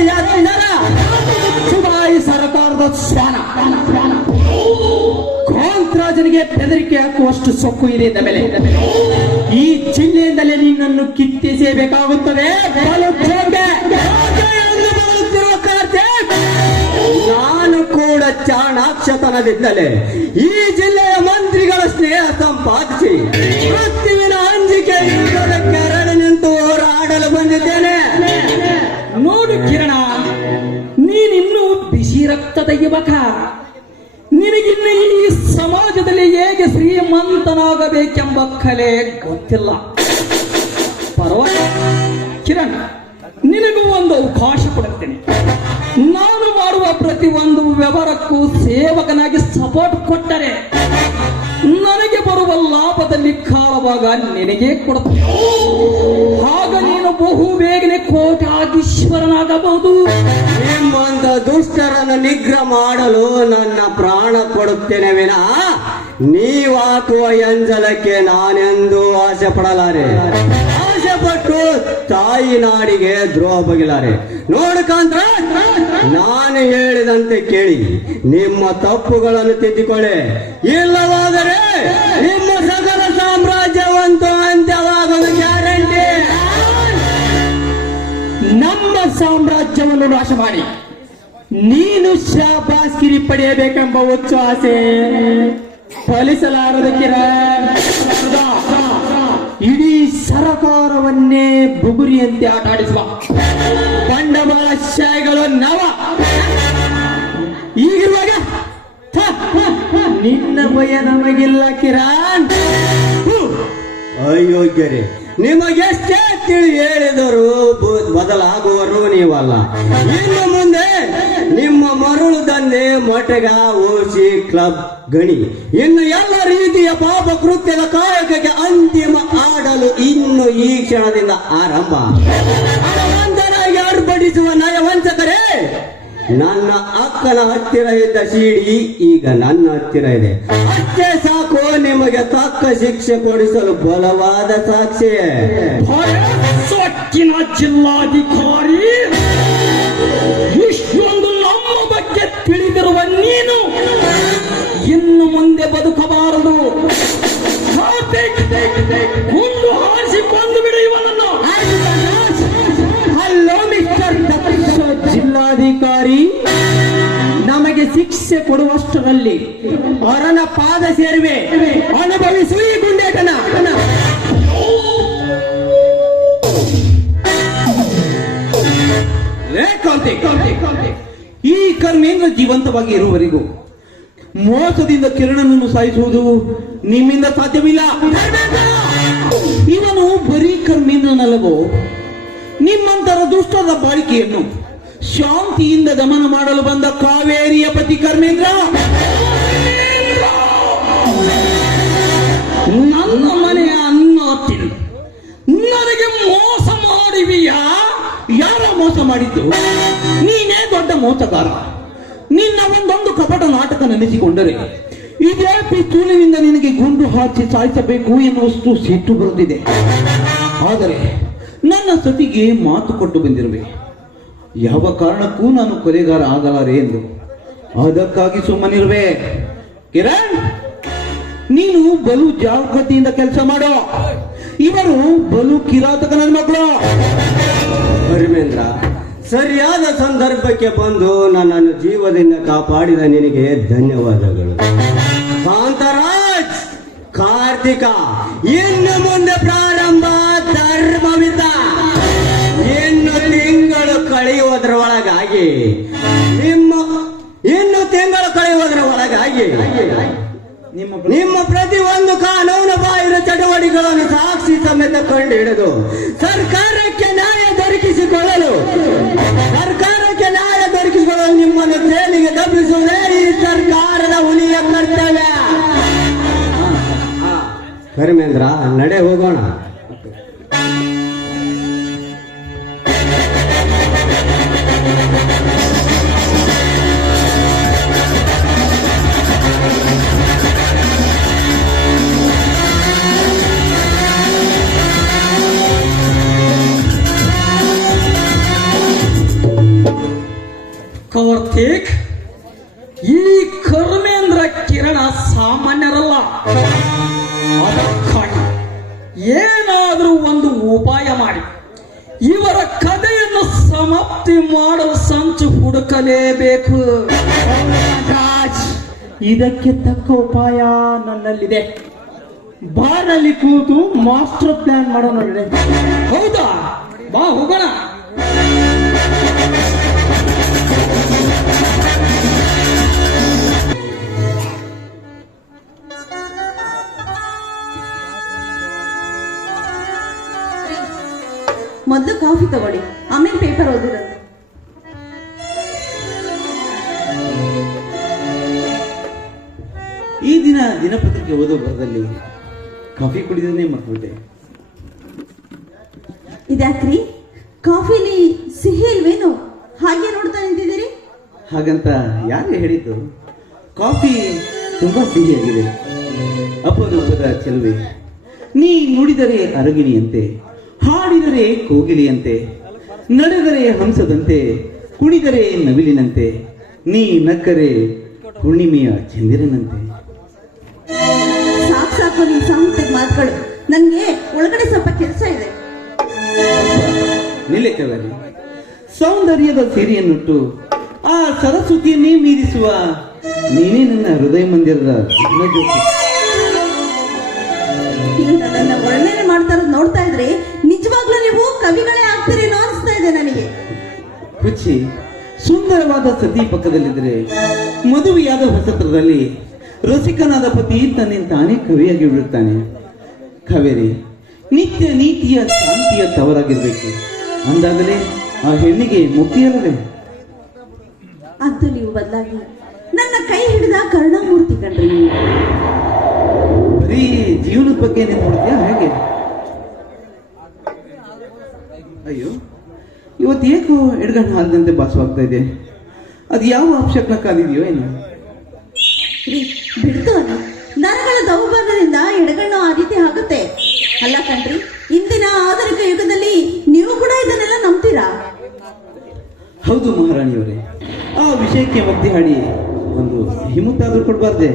ಚುನಾಯಿ ಸರ್ಕಾರದ ಶ್ವಾನ ಕಾಂತರಾಜನಿಗೆ ಬೆದರಿಕೆ ಹಾಕುವಷ್ಟು ಸೊಕ್ಕು ಇದೆ ಎಂದ ಮೇಲೆ ಈ ಜಿಲ್ಲೆಯಿಂದಲೇ ನಿನ್ನನ್ನು ಕಿತ್ತಿಸಬೇಕಾಗುತ್ತದೆ. ನಾನು ಕೂಡ ಚಾಣಾಕ್ಷತನದಿಂದಲೇ ಈ ಜಿಲ್ಲೆಯ ಮಂತ್ರಿಗಳ ಸ್ನೇಹ ಸಂಪಾದಿಸಿ ಮೃತ್ಯುವಿನ ಅಂಜಿಕೆ ಕೆರಳಿ ನಿಂತು ಹೋರಾಡಲು ಬಂದಿದ್ದೇನೆ. ನೋಡು ಕಿರಣ, ನೀನಿನ್ನೂ ಬಿಸಿ ರಕ್ತದ ಯುವಕ. ನಿನಗಿನ್ನು ಈ ಸಮಾಜದಲ್ಲಿ ಹೇಗೆ ಶ್ರೀಮಂತನಾಗಬೇಕೆಂಬ ಕಲೆ ಗೊತ್ತಿಲ್ಲ. ಪರವಾಗಿಲ್ಲ ಕಿರಣ್, ನಿನಗೂ ಒಂದು ಅವಕಾಶ ಕೊಡುತ್ತೇನೆ. ನಾನು ಮಾಡುವ ಪ್ರತಿಯೊಂದು ವ್ಯವಹಾರಕ್ಕೂ ಸೇವಕನಾಗಿ ಸಪೋರ್ಟ್ ಕೊಟ್ಟರೆ ನನಗೆ ಬರುವ ಲಾಭದಲ್ಲಿ ಕಾಲವಾಗ ನಿನಗೆ ಕೊಡುತ್ತೇನೆ. ಆಗ ನೀನು ಬಹು ಬೇಗನೆ ಕೋಟ್ಯಾಧೀಶ್ವರನಾಗಬಹುದು. ನಿಮ್ಮಂತ ದುಷ್ಟರನ್ನು ನಿಗ್ರಹ ಮಾಡಲು ನನ್ನ ಪ್ರಾಣ ಕೊಡುತ್ತೇನೆ ವಿನಃ ನೀವಾಕುವ ಎಂಜಲಕ್ಕೆ ನಾನೆಂದೂ ಆಸೆ ಪಡಲಾರೆ. ಆಸೆ ಪಟ್ಟು ತಾಯಿ ನಾಡಿಗೆ ದ್ರೋಹ ಬಗೆಲಾರೆ. ನೋಡು ಕಾಂತ್ರ, ನಾನು ಹೇಳಿದಂತೆ ಕೇಳಿ ನಿಮ್ಮ ತಪ್ಪುಗಳನ್ನು ತಿದ್ದಿಕೊಳ್ಳಿ. ಇಲ್ಲವಾದರೆ ನಿಮ್ಮ ಸಕಲ ಸಾಮ್ರಾಜ್ಯವಂತೂ ಅಂತ್ಯವಾಗಲು ಗ್ಯಾರಂಟಿ. ನಮ್ಮ ಸಾಮ್ರಾಜ್ಯವನ್ನು ನಾಶ ಮಾಡಿ ನೀನು ಶಾಬಾಸ್ಗಿರಿ ಪಡೆಯಬೇಕೆಂಬ ಹುಚ್ಚು ಆಸೆ ಫಲಿಸಲಾರದು ಕಿರಣ್. ಇಡೀ ಸರಕಾರವನ್ನೇ ಬುಗುರಿಯಂತೆ ಆಟ ಆಡಿಸುವ ಬಂಡವಾಳಶಾಹಿಗಳು ನವ. ಈಗಿರುವಾಗ ನಿನ್ನ ಭಯ ನಮಗಿಲ್ಲ ಕಿರಣ್. ಅಯೋಗ್ಯರೇ, ನಿಮಗೆಷ್ಟೇ ತಿಳಿ ಹೇಳಿದರೂ ಬದಲಾಗುವರು ನೀವಲ್ಲ. ಇನ್ನು ಮುಂದೆ ನಿಮ್ಮ ಮರುಳು ದಂಧೆ, ಮಟಗ, ಓಸಿ, ಕ್ಲಬ್, ಗಣಿ, ಇನ್ನು ಎಲ್ಲ ರೀತಿಯ ಪಾಪ ಕೃತ್ಯದ ಕಾಯಕಕ್ಕೆ ಅಂತಿಮ ಆಡಲು ಇನ್ನು ಈ ಕ್ಷಣದಿಂದ ಆರಂಭ. ಹಣವಂತನಾಗಿ ಅರ್ಪಡಿಸುವ ನಯವಂಚಕರೇ, ನನ್ನ ಅಕ್ಕನ ಹತ್ತಿರ ಇದ್ದ ಸಿಡಿ ಈಗ ನನ್ನ ಹತ್ತಿರ ಇದೆ. ಅಷ್ಟೇ ಸಾಕು ನಿಮಗೆ ತಕ್ಕ ಶಿಕ್ಷೆ ಕೊಡಿಸಲು ಬಲವಾದ ಸಾಕ್ಷಿ. ಸೊಕ್ಕಿನ ಜಿಲ್ಲಾಧಿಕಾರಿ, ಇಷ್ಟೊಂದು ನಮ್ಮ ಬಗ್ಗೆ ತಿಳಿದಿರುವ ನೀನು ಇನ್ನು ಮುಂದೆ ಬದುಕಬಾರದು. ಗುಂಡು ಹಾರಿಸಿ ಕೊಂದು ಬಿಡು ಇವನನ್ನು. ಹಲೋ ಮಿಸ್ಟರ್ ಜಿಲ್ಲಾಧಿಕಾರಿ, ನಮಗೆ ಶಿಕ್ಷೆ ಕೊಡುವಷ್ಟರಲ್ಲಿ ಅವರನ್ನ ಪಾದ ಸೇರುವೆ. ಅನುಭವಿಸು ಈ ಗುಂಡೇಟನ. ಈ ಕರ್ಮೇಂದ್ರ ಜೀವಂತವಾಗಿ ಇರುವವರೆಗೂ ಮೋಸದಿಂದ ಕಿರಣನನ್ನು ಸಾಯಿಸುವುದು ನಿಮ್ಮಿಂದ ಸಾಧ್ಯವಿಲ್ಲ. ಇವನು ಬರೀ ಕರ್ಮೇಂದ್ರನಲ್ಲವೋ, ನಿಮ್ಮಂತರ ದುಷ್ಟರ ಬಾಳಿಕೆಯನ್ನು ಶಾಂತಿಯಿಂದ ದಮನ ಮಾಡಲು ಬಂದ ಕಾವೇರಿಯ ಪತಿ ಕರ್ಮೇಂದ್ರ. ನನ್ನ ಮನೆಯ ಅನ್ನ ತಿನ್ನು ನನಗೆ ಮೋಸ ಮಾಡಿವಿಯಾ? ಯಾರ ಮೋಸ ಮಾಡಿದ್ದು? ನೀನೇ ದೊಡ್ಡ ಮೋಸಗಾರ. ನಿನ್ನ ಒಂದೊಂದು ಕಪಟ ನಾಟಕ ನೆನೆಸಿಕೊಂಡರೆ ಇದೇ ಪಿಸ್ತೂಲಿನಿಂದ ನಿನಗೆ ಗುಂಡು ಹಾಕಿ ಸಾಯಿಸಬೇಕು ಎನ್ನುವಷ್ಟು ಸಿಟ್ಟು ಬರುತ್ತಿದೆ. ಆದರೆ ನನ್ನ ಸತಿಗೆ ಮಾತು ಕೊಟ್ಟು ಬಂದಿರುವೆ, ಯಾವ ಕಾರಣಕ್ಕೂ ನಾನು ಕೊಲೆಗಾರ ಆಗಲಾರೆ ಎಂದು. ಅದಕ್ಕಾಗಿ ಸುಮ್ಮನಿರುವೆ. ಕಿರಣ್, ನೀನು ಬಲು ಜಾಗೃತಿಯಿಂದ ಕೆಲಸ ಮಾಡೋ. ಇವರು ಬಲು ಕಿರಾತಕ ನನ್ನ ಮಕ್ಕಳು. ಧರ್ಮೇಂದ್ರ, ಸರಿಯಾದ ಸಂದರ್ಭಕ್ಕೆ ಬಂದು ನನ್ನನ್ನು ಜೀವದಿಂದ ಕಾಪಾಡಿದ ನಿನಗೆ ಧನ್ಯವಾದಗಳು. ಕಾಂತರಾಜ್, ಕಾರ್ತಿಕ, ಇನ್ನು ಮುಂದೆ ಪ್ರಾರಂಭ ಧರ್ಮವಿದ. ಇನ್ನು ತಿಂಗಳು ಕಳೆಯುವುದರ ಒಳಗಾಗಿ ನಿಮ್ಮ ಪ್ರತಿಯೊಂದು ಕಾನೂನು ಬಾಹಿರ ಚಟುವಟಿಕೆಗಳನ್ನು ಸಾಕ್ಷಿ ಸಮೇತ ಕಂಡು ಹಿಡಿದು ಸರ್ಕಾರಕ್ಕೆ ನ್ಯಾಯ ದೊರಕಿಸಿಕೊಳ್ಳಲು ನಿಮ್ಮನ್ನು ಜೈಲಿಗೆ ತಪ್ಪಿಸುವುದೇ ಈ ಸರ್ಕಾರದ ಹುಲಿಯ ಕರ್ತವ್ಯ. ಧರ್ಮೇಂದ್ರ, ನಡೆ ಹೋಗೋಣ. ಕಾರ್ತಿಕ್, ಈ ಕರ್ಮೇಂದ್ರ ಕಿರಣ ಸಾಮಾನ್ಯರಲ್ಲ. ಅದಕ್ಕಾಗಿ ಏನಾದರೂ ಒಂದು ಉಪಾಯ ಮಾಡಿ ಇವರ ಕಥೆಯನ್ನು ಸಮಾಪ್ತಿ ಮಾಡಲು ಸಂಚು ಹುಡುಕಲೇಬೇಕು. ರಾಜ್, ಇದಕ್ಕೆ ತಕ್ಕ ಉಪಾಯ ನನ್ನಲ್ಲಿದೆ. ಬಾರ್ನಲ್ಲಿ ಕೂತು ಮಾಸ್ಟರ್ ಪ್ಲಾನ್ ಮಾಡೋಣ. ಹೌದಾ? ಬಾ ಹೋಗೋಣ. ಮೊದಲು ಕಾಫಿ ತಗೊಳ್ಳಿ, ಆಮೇಲೆ ಪೇಪರ್ ಓದಿರಂತೆ. ಈ ದಿನ ದಿನಪತ್ರಿಕೆ ಓದೋ ಬರದಲ್ಲಿ ಕಾಫಿ ಕುಡಿದ್ರೆ ಮರ್ತ್ಬಿಟ್ಟೆ. ಇದ್ಯಾಕ್ರಿ, ಕಾಫಿಲಿ ಸಿಹಿ ಇಲ್ವೇನು? ಹಾಗೆ ನೋಡ್ತಾ ನಿಂತಿದ್ದೀರಿ. ಹಾಗಂತ ಯಾರೇ ಹೇಳಿದ್ದು? ಕಾಫಿ ತುಂಬಾ ಸಿಹಿಯಾಗಿದೆ. ಅಪರೂಪದ ಚೆಲುವೆ, ನೀ ನುಡಿದರೆ ಅರಗಿಣಿಯಂತೆ, ಹಾಡಿದರೆ ಕೋಗಿಲಿಯಂತೆ, ನಡೆದರೆ ಹಂಸದಂತೆ, ಕುಣಿದರೆ ನವಿಲಿನಂತೆ, ನೀ ನಕ್ಕರೆ ಹುಣ್ಣಿಮೆಯ ಚಂದಿರನಂತೆ. ಸಾಕು ಸಾಕು ನಿಮ್ಮ ಸಾಹಿತ್ಯದ ಮಾತುಗಳು. ನನಗೆ ಒಳಗಡೆ ಸ್ವಲ್ಪ ಕೆಲಸ ಇದೆ. ನಿಲ್ಲೆ ಕವರಿ, ಸೌಂದರ್ಯದ ಸಿರಿಯನ್ನುಟ್ಟು ಆ ಸರಸ್ವತಿಯನ್ನೇ ಮೀರಿಸುವ ನೀನೇ ನನ್ನ ಹೃದಯ ಮಂದಿರದ ಜ್ಯೋತಿ. ನೀವು ನನ್ನನ್ನ ವರ್ಣನೆ ಮಾಡ್ತಾ ಇರೋದು ನೋಡ್ತಾ ಇದ್ರೆ ನಿಜವಾಗ್ಲೂ ನೀವು ಕವಿಗಳೇ ಆಗ್ತೀರೇನೋ ಅನಿಸ್ತಾ ಇದೆ ನನಗೆ. ರುಚಿ, ಸುಂದರವಾದ ಸತಿ ಪಕ್ಕದಲ್ಲಿದ್ದರೆ ಮದುವೆಯಾದ ಹೊಸತ್ರದಲ್ಲಿ ರಸಿಕನಾದ ಪತಿ ತನ್ನಿಂದ ತಾನೇ ಕವಿಯಾಗಿ ಬಿಡುತ್ತಾನೆ. ಕಾವೇರಿ, ನಿತ್ಯ ನೀತಿಯ ಶಾಂತಿಯ ತವರಾಗಿರ್ಬೇಕು. ಅಂದಾಗಲೇ ಆ ಹೆಣ್ಣಿಗೆ ಮುಕ್ತಿಯಲ್ಲವೇ? ಅಂತ ನೀವು ಬದಲಾಗಿ ನನ್ನ ಕೈ ಹಿಡಿದ ಕರುಣಾಮೂರ್ತಿ ಕಣ್ರಿ ನೀವು. ಬರೀ ಜೀವನದ ಬಗ್ಗೆ ನೆನ್ಪಿಡ್ತೀಯಾ ಹೇಗೆ? ಅಯ್ಯೋ, ಇವತ್ತು ಏಕೋ ಎಡಗಣ್ಣು ಹಾಲ್ದಂತೆ ಭಾಸವಾಗ್ತಾ ಇದೆ. ಅದು ಯಾವ ಅಪಶಕ್ನ ಕಾದಿದೆಯೋ ಏನು? ಬಿಡ್ತು ಅಲ್ಲ, ನರಗಳ ದೌರ್ಬಲ್ಯದಿಂದ ಎಡಗಣ್ಣು ಆ ರೀತಿ ಆಗುತ್ತೆ. ಅಲ್ಲ ಕಣ್ರಿ, ಇಂದಿನ ಆಧುನಿಕ ಯುಗದಲ್ಲಿ ನೀವು ಕೂಡ ಇದನ್ನೆಲ್ಲ ನಂಬ್ತೀರಾ? ಹೌದು ಮಹಾರಾಣಿಯವರೇ, ಆ ವಿಷಯಕ್ಕೆ ಒತ್ತಿ ಹಾಡಿ ಒಂದು ಹಿಮ್ಮತ್ತಾದ್ರೂ ಕೊಡಬಾರ್ದೆ?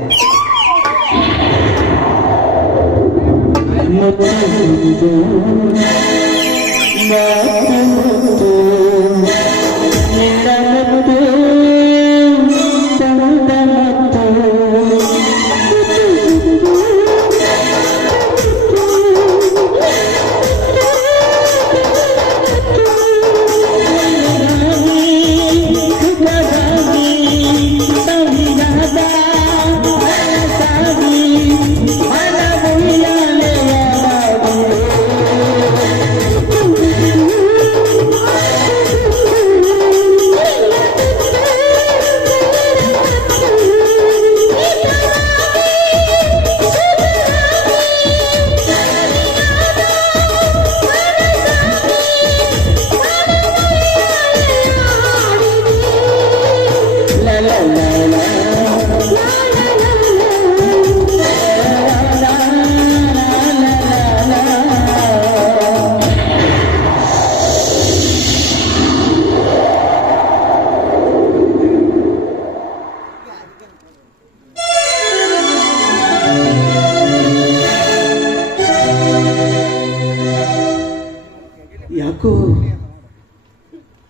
ಯಾಕೋ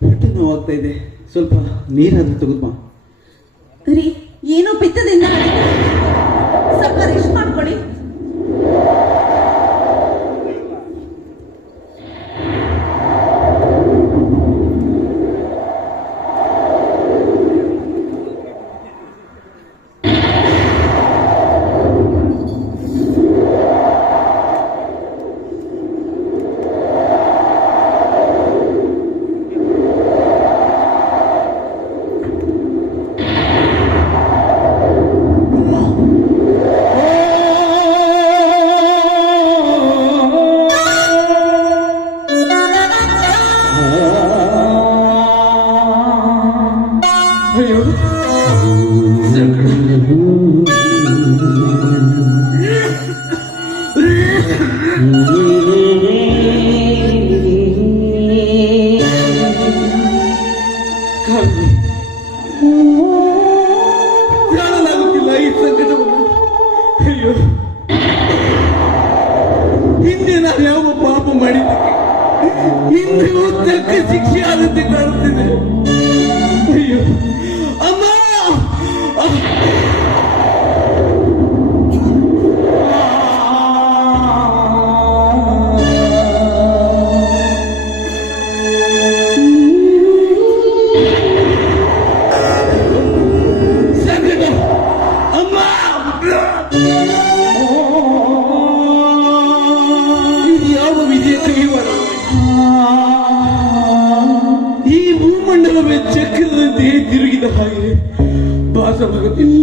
ಹೊಟ್ಟೆ ನೋವಾಗ್ತಾ ಇದೆ, ಸ್ವಲ್ಪ ನೀರಾದ್ರೂ ತೆಗೆದುಬಾ. ರೀ, ಏನೋ ಪಿತ್ತದಿಂದ ಸ್ವಲ್ಪ ರೆಸ್ಟ್ ಮಾಡ್ಕೊಳ್ಳಿ. ಕಾಣಲಾಗುತ್ತಿಲ್ಲ ಈ ಸಂಕಟವನ್ನು. ಅಯ್ಯೋ, ಹಿಂದೆ ನಾನು ಯಾವ ಪಾಪ ಮಾಡಿದ್ದಕ್ಕೆ ಇಂದು ತಕ್ಕ ಶಿಕ್ಷೆ ಆದಂತೆ ಕಾಣುತ್ತಿದೆ. ಅಯ್ಯೋ ಅಮ್ಮ, ಯಾವ ವಿಧಿಯ ಕೈವಾಡ? ಈ ಭೂಮಂಡಲವೇ ಚಕ್ರದಂತೆ ತಿರುಗಿದ ಹಾಗೆ ಭಾಸವಾಗುತ್ತಿದೆ.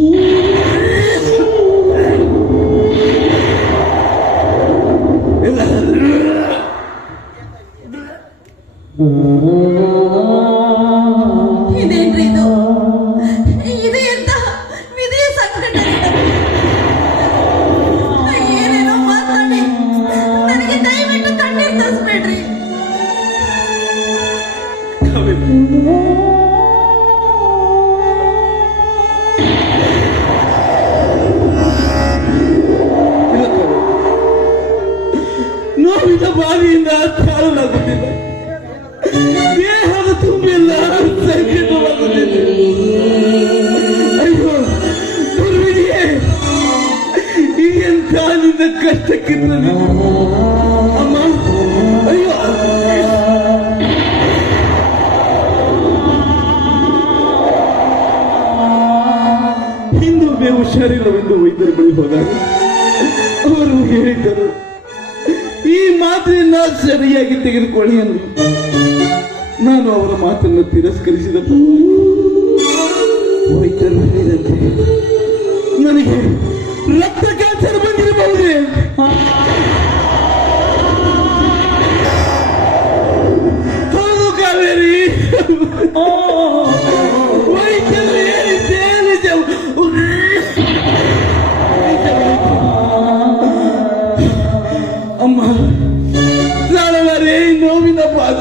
ತಾಳಲಾಗುತ್ತಿಲ್ಲ. ದೇಹದ ತುಂಬೆಲ್ಲ ಸಂಕಟವಾಗುತ್ತಿದೆ. ಅಯ್ಯೋ ದುರ್ವಿಧಿಯೇ, ಎಂಥ ನಿನ್ನ ಕಷ್ಟಕ್ಕಿರ್ತದೆ ಅಮ್ಮ. ಅಯ್ಯೋ ಹಿಂದೊಮ್ಮೆ ಹುಷಾರಿಲ್ಲವೆಂದು ವೈದ್ಯರ ಬಳಿ ಹೋದಾಗ ಅವರು ಹೇಳಿದ್ದರು, ಈ ಮಾತನ್ನ ಸರಿಯಾಗಿ ತೆಗೆದುಕೊಳ್ಳಿ ಎಂದು. ನಾನು ಅವರ ಮಾತನ್ನು ತಿರಸ್ಕರಿಸಿದ ವೈದ್ಯರು ಹೇಳಿದಂತೆ ನನಗೆ ರಕ್ತ ಕ್ಯಾನ್ಸರ್ ಬಂದಿರಬಹುದೇ? ಹೌದು ಕಾವೇರಿ, ವೈದ್ಯರು ಹೇಳಿದ್ದೇ ನಿಜ. ಅಮ್ಮ ನಾಳೆ ನೋವಿನ ಪಾದ.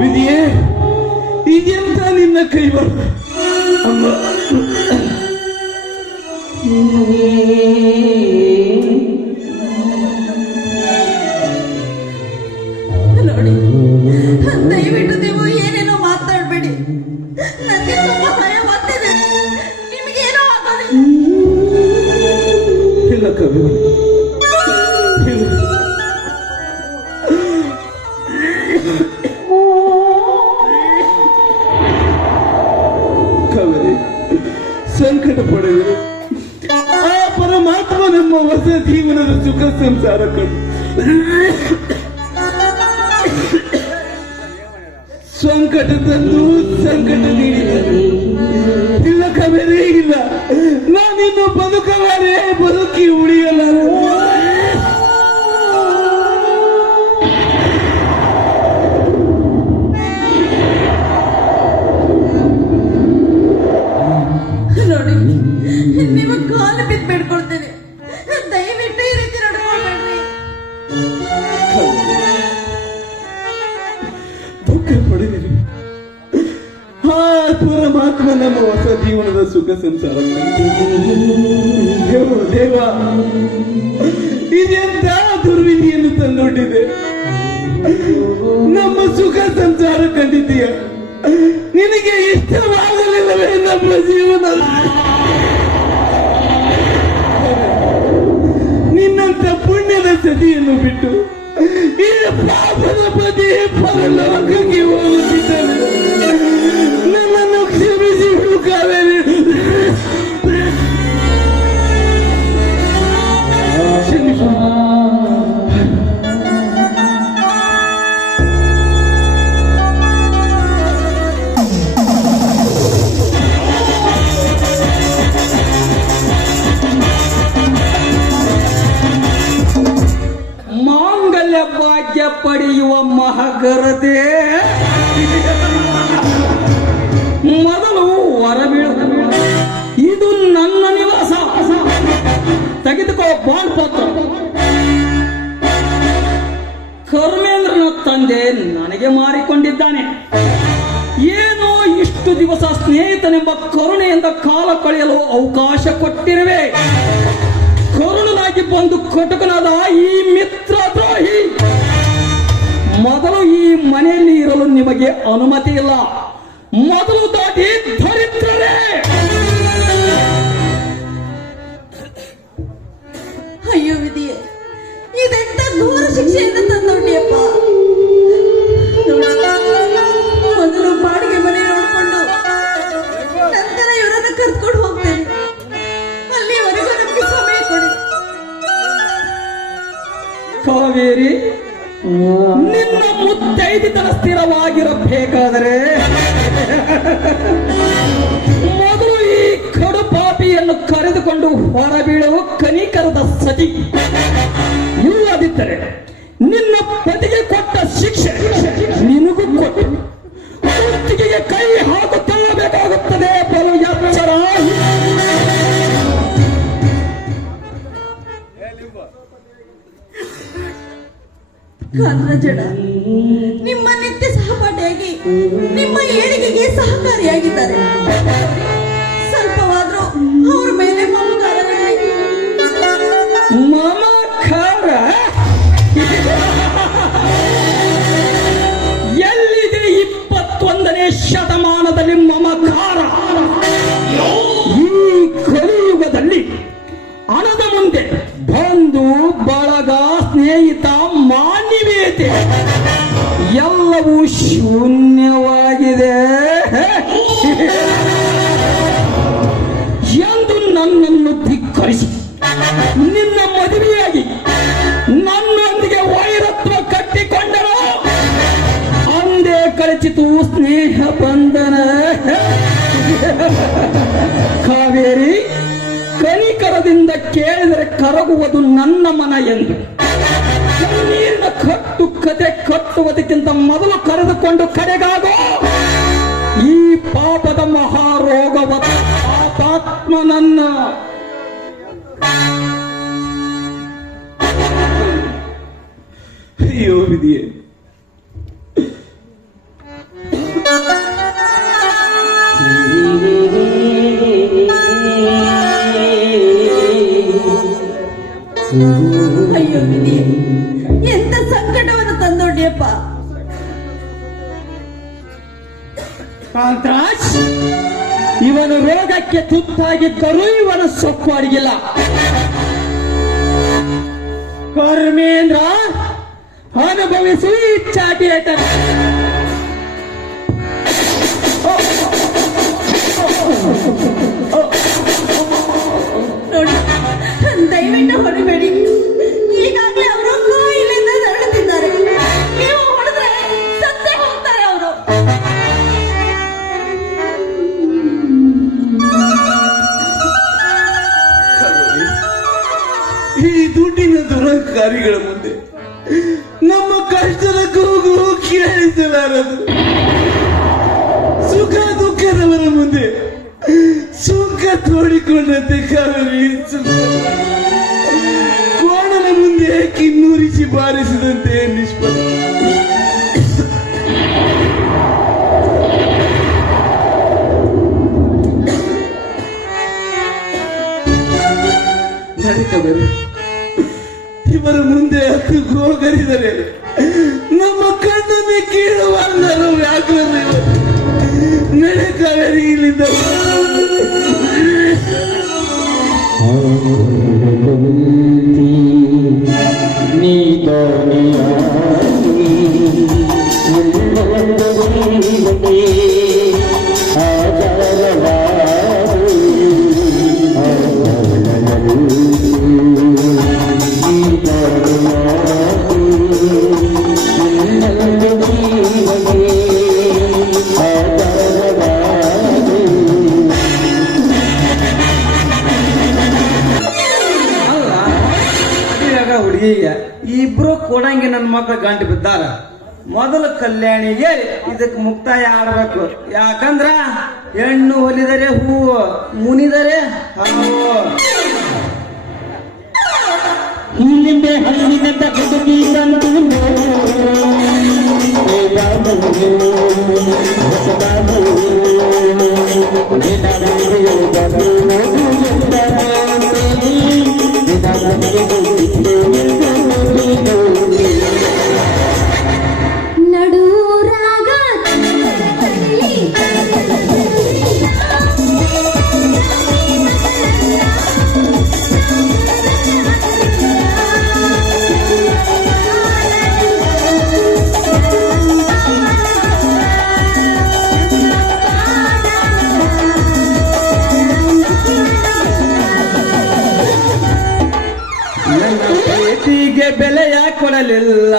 ವಿಧಿಯೇ, ಇದೆಂತ ನಿನ್ನ ಕೈವಾಡ ಅಮ್ಮ. ನೋಡಿ, ದಯವಿಟ್ಟು ನೀವು ಏನೇನೋ ಮಾತಾಡಬೇಡಿ. ನನಗೆ ತುಂಬಾ ಭಯ ಆಗ್ತಿದೆ. ನಿಮಗೇನೋ ಆಗೋದು. ಇಲ್ಲ ಕವಿ, ಕಾವೇರಿ, ಸಂಕಟ ಪಡೆದರೆ ಆ ಪರಮಾತ್ಮ ನಮ್ಮ ಹೊಸ ಜೀವನದ ಸುಖ ಸಂಸಾರ ಕಂಡು ಸಂಕಟ ತಂದು ಸಂಕಟ ನೀಡಿದರು. ಇಲ್ಲ ಕಾವೇರಿ, ಇಲ್ಲ, ನಾನಿನ್ನು ಬದುಕಲಾರೆ, ಬದುಕಿ ಉಳಿಯಲಾರೆ. ನೋಡಿ, ನಿಮ್ಮ ಕಾಲು ಬಿದ್ದು ಬೇಡ್ಕೊಳ್ತೇನೆ, ದಯವಿಟ್ಟು ಈ ರೀತಿ ನಡ್ಕೊಳ್ಬೇಡ್ರಿ. ದುಃಖ ಪಡೆದಿರಿ. ಆ ಪರಮಾತ್ಮ ನಮ್ಮ ಹೊಸ ಜೀವನದ ಸುಖ ಸಂಸಾರ ದೇವ, ಇದೆಂತ ದುರ್ವಿಧಿಯನ್ನು ತಂದೊಡ್ಡಿದೆ. ನಮ್ಮ ಸುಖ ಸಂಸಾರ ಕಂಡಿದ್ದೀಯ, ನಿನಗೆ ಇಷ್ಟವಾಗಲಿಲ್ಲವೇ ನಮ್ಮ ಜೀವನ? ನಿನ್ನಂತ ಪುಣ್ಯದ ಸತಿಯನ್ನು ಬಿಟ್ಟು ಈ ಪಾಪದ ಪತಿ ಪರಲೋಕಕ್ಕೆ ಹೋಗುತ್ತಿದ್ದಾನೆ. ನನ್ನನ್ನು ಕ್ಷಮಿಸಿ ಬಿಡು ಕಾವೇರಿ. ಕ್ಷಮಿಸು. ಮಾಂಗಲ್ಯ ಭಾಗ್ಯ ಪಡೆಯುವ ಮಹಾಗರತೆ ಮೊದಲು ಹೊರಬೀಳು. ಇದು ನನ್ನ ನಿವಾಸ, ತೆಗೆದುಕೋ ಬಾಂಡ್ ಪತ್ರ. ಕರ್ಮೇಂದ್ರನ ತಂದೆ ನನಗೆ ಮಾರಿಕೊಂಡಿದ್ದಾನೆ. ಏನೋ ಇಷ್ಟು ದಿವಸ ಸ್ನೇಹಿತನೆಂಬ ಕರುಣೆಯಿಂದ ಕಾಲ ಕಳೆಯಲು ಅವಕಾಶ ಕೊಟ್ಟಿರುವೆ. ಕರುಣನಾಗಿ ಬಂದು ಕಟುಕನಾದ ಈ ಮಿತ್ರ ದ್ರೋಹಿ ಮೊದಲು ಈ ಮನೆಯಲ್ಲಿ ಇರಲು ನಿಮಗೆ ಅನುಮತಿ ಇಲ್ಲ. ಮೊದಲು ದಾಟಿ ದರಿದ್ರರೇ. ಅಯ್ಯೋ ವಿಧಿಯೇ, ಇದೆಂತ ಘೋರ ಶಿಕ್ಷೆಯನ್ನು ತಂದೊಡ್ಡಿಯಪ್ಪ. ಮೊದಲು ಬಾಡಿಗೆ ಮನೆ ನೋಡ್ಕೊಂಡು ನಂತರ ಇವರನ್ನು ಕರ್ಕೊಂಡು ಹೋಗ್ತೇನೆ. ಅಲ್ಲಿವರೆಗೂ ನಮಗೆ ಸಮಯ ಕೊಡಿ. ಕಾವೇರಿ, ನಿನ್ನ ಮುತ್ತೈದಿತನ ಸ್ಥಿರವಾಗಿರಬೇಕಾದರೆ ಮೊದಲು ಈ ಕಡು ಪಾಪಿಯನ್ನು ಕರೆದುಕೊಂಡು ಹೊರಬೀಳುವ ಕನಿಕರದ ಸತಿ. ಇಲ್ಲದಿದ್ದರೆ ನಿನ್ನ ಪತಿಗೆ ಕೊಟ್ಟ ಶಿಕ್ಷೆ ನಿನಗೂ ಕೊಟ್ಟು ಕುತ್ತಿಗೆಗೆ ಕೈ ಹಾಕುತ್ತಬೇಕಾಗುತ್ತದೆ. ಬಲು ಎಚ್ಚರ. ಕಾಂತರಾಜಣ್ಣ, ನಿಮ್ಮ ನಿತ್ಯ ಸಹಪಾಠಿಯಾಗಿ ನಿಮ್ಮ ಏಳಿಗೆಗೆ ಸಹಕಾರಿಯಾಗಿದ್ದಾರೆ. ಸ್ವಲ್ಪವಾದ್ರೂ ಶತಮಾನದಲ್ಲಿ ಮಮಕಾರ. ಈ ಕಲಿಯುಗದಲ್ಲಿ ಹಣದ ಮುಂದೆ ಬಂಧು ಬಳಗ ಸ್ನೇಹಿತ ಮಾನವೀಯತೆ ಎಲ್ಲವೂ ಶೂನ್ಯವಾಗಿದೆ ಎಂದು ನನ್ನನ್ನು ಧಿಕ್ಕರಿಸಿ ನಿನ್ನ ಮದುವೆಯಾಗಿ ನನ್ನೊಂದಿಗೆ ವೈರತ್ವ ಕಟ್ಟಿಕೊಂಡರು. ಅಂದೇ ಕಳಚಿತು ಸ್ನೇಹ ಬಂಧನ. ಕಾವೇರಿ, ಕನಿಕರದಿಂದ ಕೇಳಿದರೆ ಕರಗುವುದು ನನ್ನ ಮನ ಎಂದು ಕಣ್ಣೀರಿನ ಕಟ್ಟು ಕತೆ ಕಟ್ಟುವುದಕ್ಕಿಂತ ಮೊದಲು ಕರೆದುಕೊಂಡು ಕಡೆಗಾಗೋ ಈ ಪಾಪದ ಮಹಾರೋಗವ ಪಾಪಾತ್ಮನನ್ನ. ಅಯ್ಯೋ ವಿಧಿಯೇ, ಅಯ್ಯೋ ವಿಧಿ, ಎಂತ ಸಂಕಟವನ್ನು ತಂದೊಡ್ಡಿಯಪ್ಪ. ಕಾಂತರಾಜ್, ಇವನು ರೋಗಕ್ಕೆ ತುತ್ತಾಗಿದ್ದರೂ ಇವನ ಸೊಕ್ಕು ಅಡಗಿಲ್ಲ. ಕರ್ಮೇಂದ್ರ, ಅನುಭವಿಸು ಈ ಚಾಟಿಯೇಟರ್. ನೋಡಿ, ದಯವಿಟ್ಟು ಹೊರಬೇಡಿ. ಈಗಾಗಲೇ ಅವರು ನೋವಿನಿಂದ ನರಳುತ್ತಿದ್ದಾರೆ. ನೀವು ಹೊಡೆದ್ರೆ ಸತ್ತೇ ಹೋಗ್ತಾರೆ ಅವರು. ಈ ದುಡ್ಡಿನ ದುರಂಕಾರಿಗಳ ಮುಂದೆ ನಮ್ಮ ಕಷ್ಟದ ಕೂಗು ಕೇಳಿಸಲಾರದು. ಸುಖ ದುಃಖದವರ ಮುಂದೆ ಸುಖ ತೋಡಿಕೊಂಡಂತೆ ಕಾವೇರಿ ಕೋಣನ ಮುಂದೆ ಕಿನ್ನೂರಿಸಿ ಬಾರಿಸಿದಂತೆ ನಿಷ್ಫಲ. ನಡಿಕಬೇರೆ, ಇವರ ಮುಂದೆ ಹತ್ತು ಗೋಗರಿದರೆ ನಮ್ಮ ಕಣ್ಣನ್ನೇ ಕೀಳುವಂದರು ವ್ಯಾಕರಣ. ನಡೆ ಕಾವೇರಿ ಇಲ್ಲಿಂದ. ಹುಡುಗಿಗೆ ಇಬ್ರು ಕೊಡಂಗಿ ನನ್ನ ಮಕ್ಕಳು ಗಂಟು ಬಿದ್ದಾರ. ಮೊದಲು ಕಲ್ಯಾಣಿಗೆ ಇದಕ್ಕೆ ಮುಕ್ತಾಯ ಆಡ್ಬೇಕು. ಯಾಕಂದ್ರ ಹೆಣ್ಣು ಹೊಲಿದರೆ ಹೂವು, ಮುನಿದರೆ ಹಾವು. ಇಲ್ಲಿಂದ ಹಣ್ಣಿನಿಂದ ಹುಡುಗಿ ಬಂತು ನಡುರಾಗ ಪ್ರೀತಿಗೆ ಬೆಲೆಯ ಕೊಡಲಿಲ್ಲ,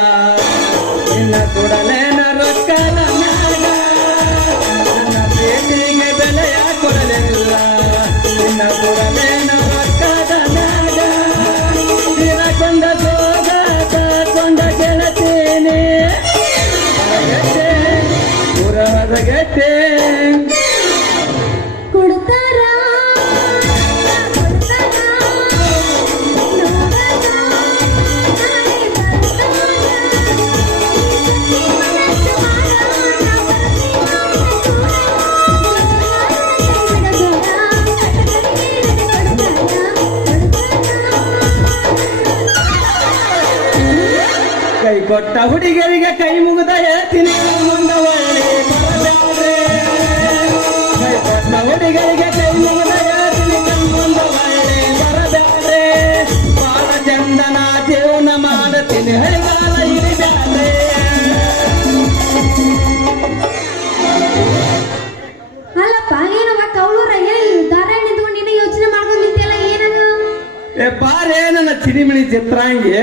ನಿನ್ನ ಕೊಡಲೇನ ರೊಕ್ಕದ ಮ್ಯಾಗ. ನನ್ನ ಪ್ರೀತಿಗೆ ಬೆಲೆಯ ಕೊಡಲಿಲ್ಲ, ನಿನ್ನ ಕೊಡಲೇನ ರೊಕ್ಕದ ಮ್ಯಾಗ. ದಿನಕೊಂಡ ಸೋಗ ಕೊಂಡ ಗೆಳತೀನಿ ಪುರದ ಗೆಟ್ಟೆ ಕೊಡ್ತಾರ ಕೈ ಕೊಟ್ಟ ಹುಡುಗರಿಗೆ ಕೈ ಮುಗಿದ ಹೇಳ್ತೀನಿ ಮುಂದೆ ಒಳ್ಳೆ ಬರಬೇಡ್ರೆ. ಬಾರೇ ನನ್ನ ಚಿಡಿಮಿಡಿ ಚಿತ್ರಾಂಗಿ,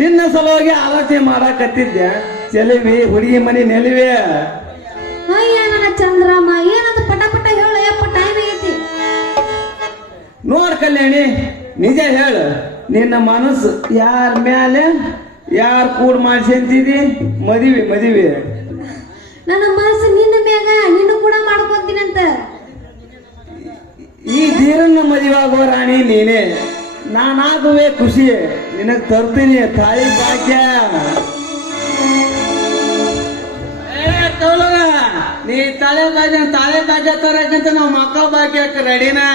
ನಿನ್ನ ಸಲುವಾಗಿ ಆಲೋಚನೆ ಮಾಡಾಕತ್ತಿದ್ದೆ. ಚೆಲುವಿ ಹುಡುಗಿ ಮನಿ ನೆಲುವೆ. ಅಯ್ಯ ನನ್ನ ಚಂದ್ರಮ್ಮ, ಏನಂತ ಪಟ ಪಟ ಹೇಳು ಯಪ್ಪ, ಟೈಮ್ ಆಗೈತಿ. ನೋಡ್ ಕಲ್ಯಾಣಿ, ನಿಜ ಹೇಳು, ನಿನ್ನ ಮನಸ್ಸು ಯಾರ ಮ್ಯಾಲೆ ಯಾರು ಕೂಡ್ ಮಾಡ್ಸಂತಿದಿ? ಮದುವೆ ನನ್ನ ಮನಸ್ಸು ನಿನ್ನ ಮ್ಯಾಗ, ನಿನ್ನ ಕೂಡ ಮಾಡ್ಕೊಂತೀನಂತ. ಈ ಧೀರನ್ನ ಮದುವೆ ಆಗೋ ರಾಣಿ ನೀನೇ. ನಾನಾಗುವೆ ಖುಷಿ, ನಿನಗ್ ತರ್ತೀನಿ ತಾಳಿ ಭಾಗ್ಯ. ನೀ ತಾಳೆ ಭಾಗ್ಯ ತರಕಂತ ನಾವು ಮಕ್ಕಳ ಭಾಗ್ಯಕ್ಕೆ ರೆಡಿನಾ?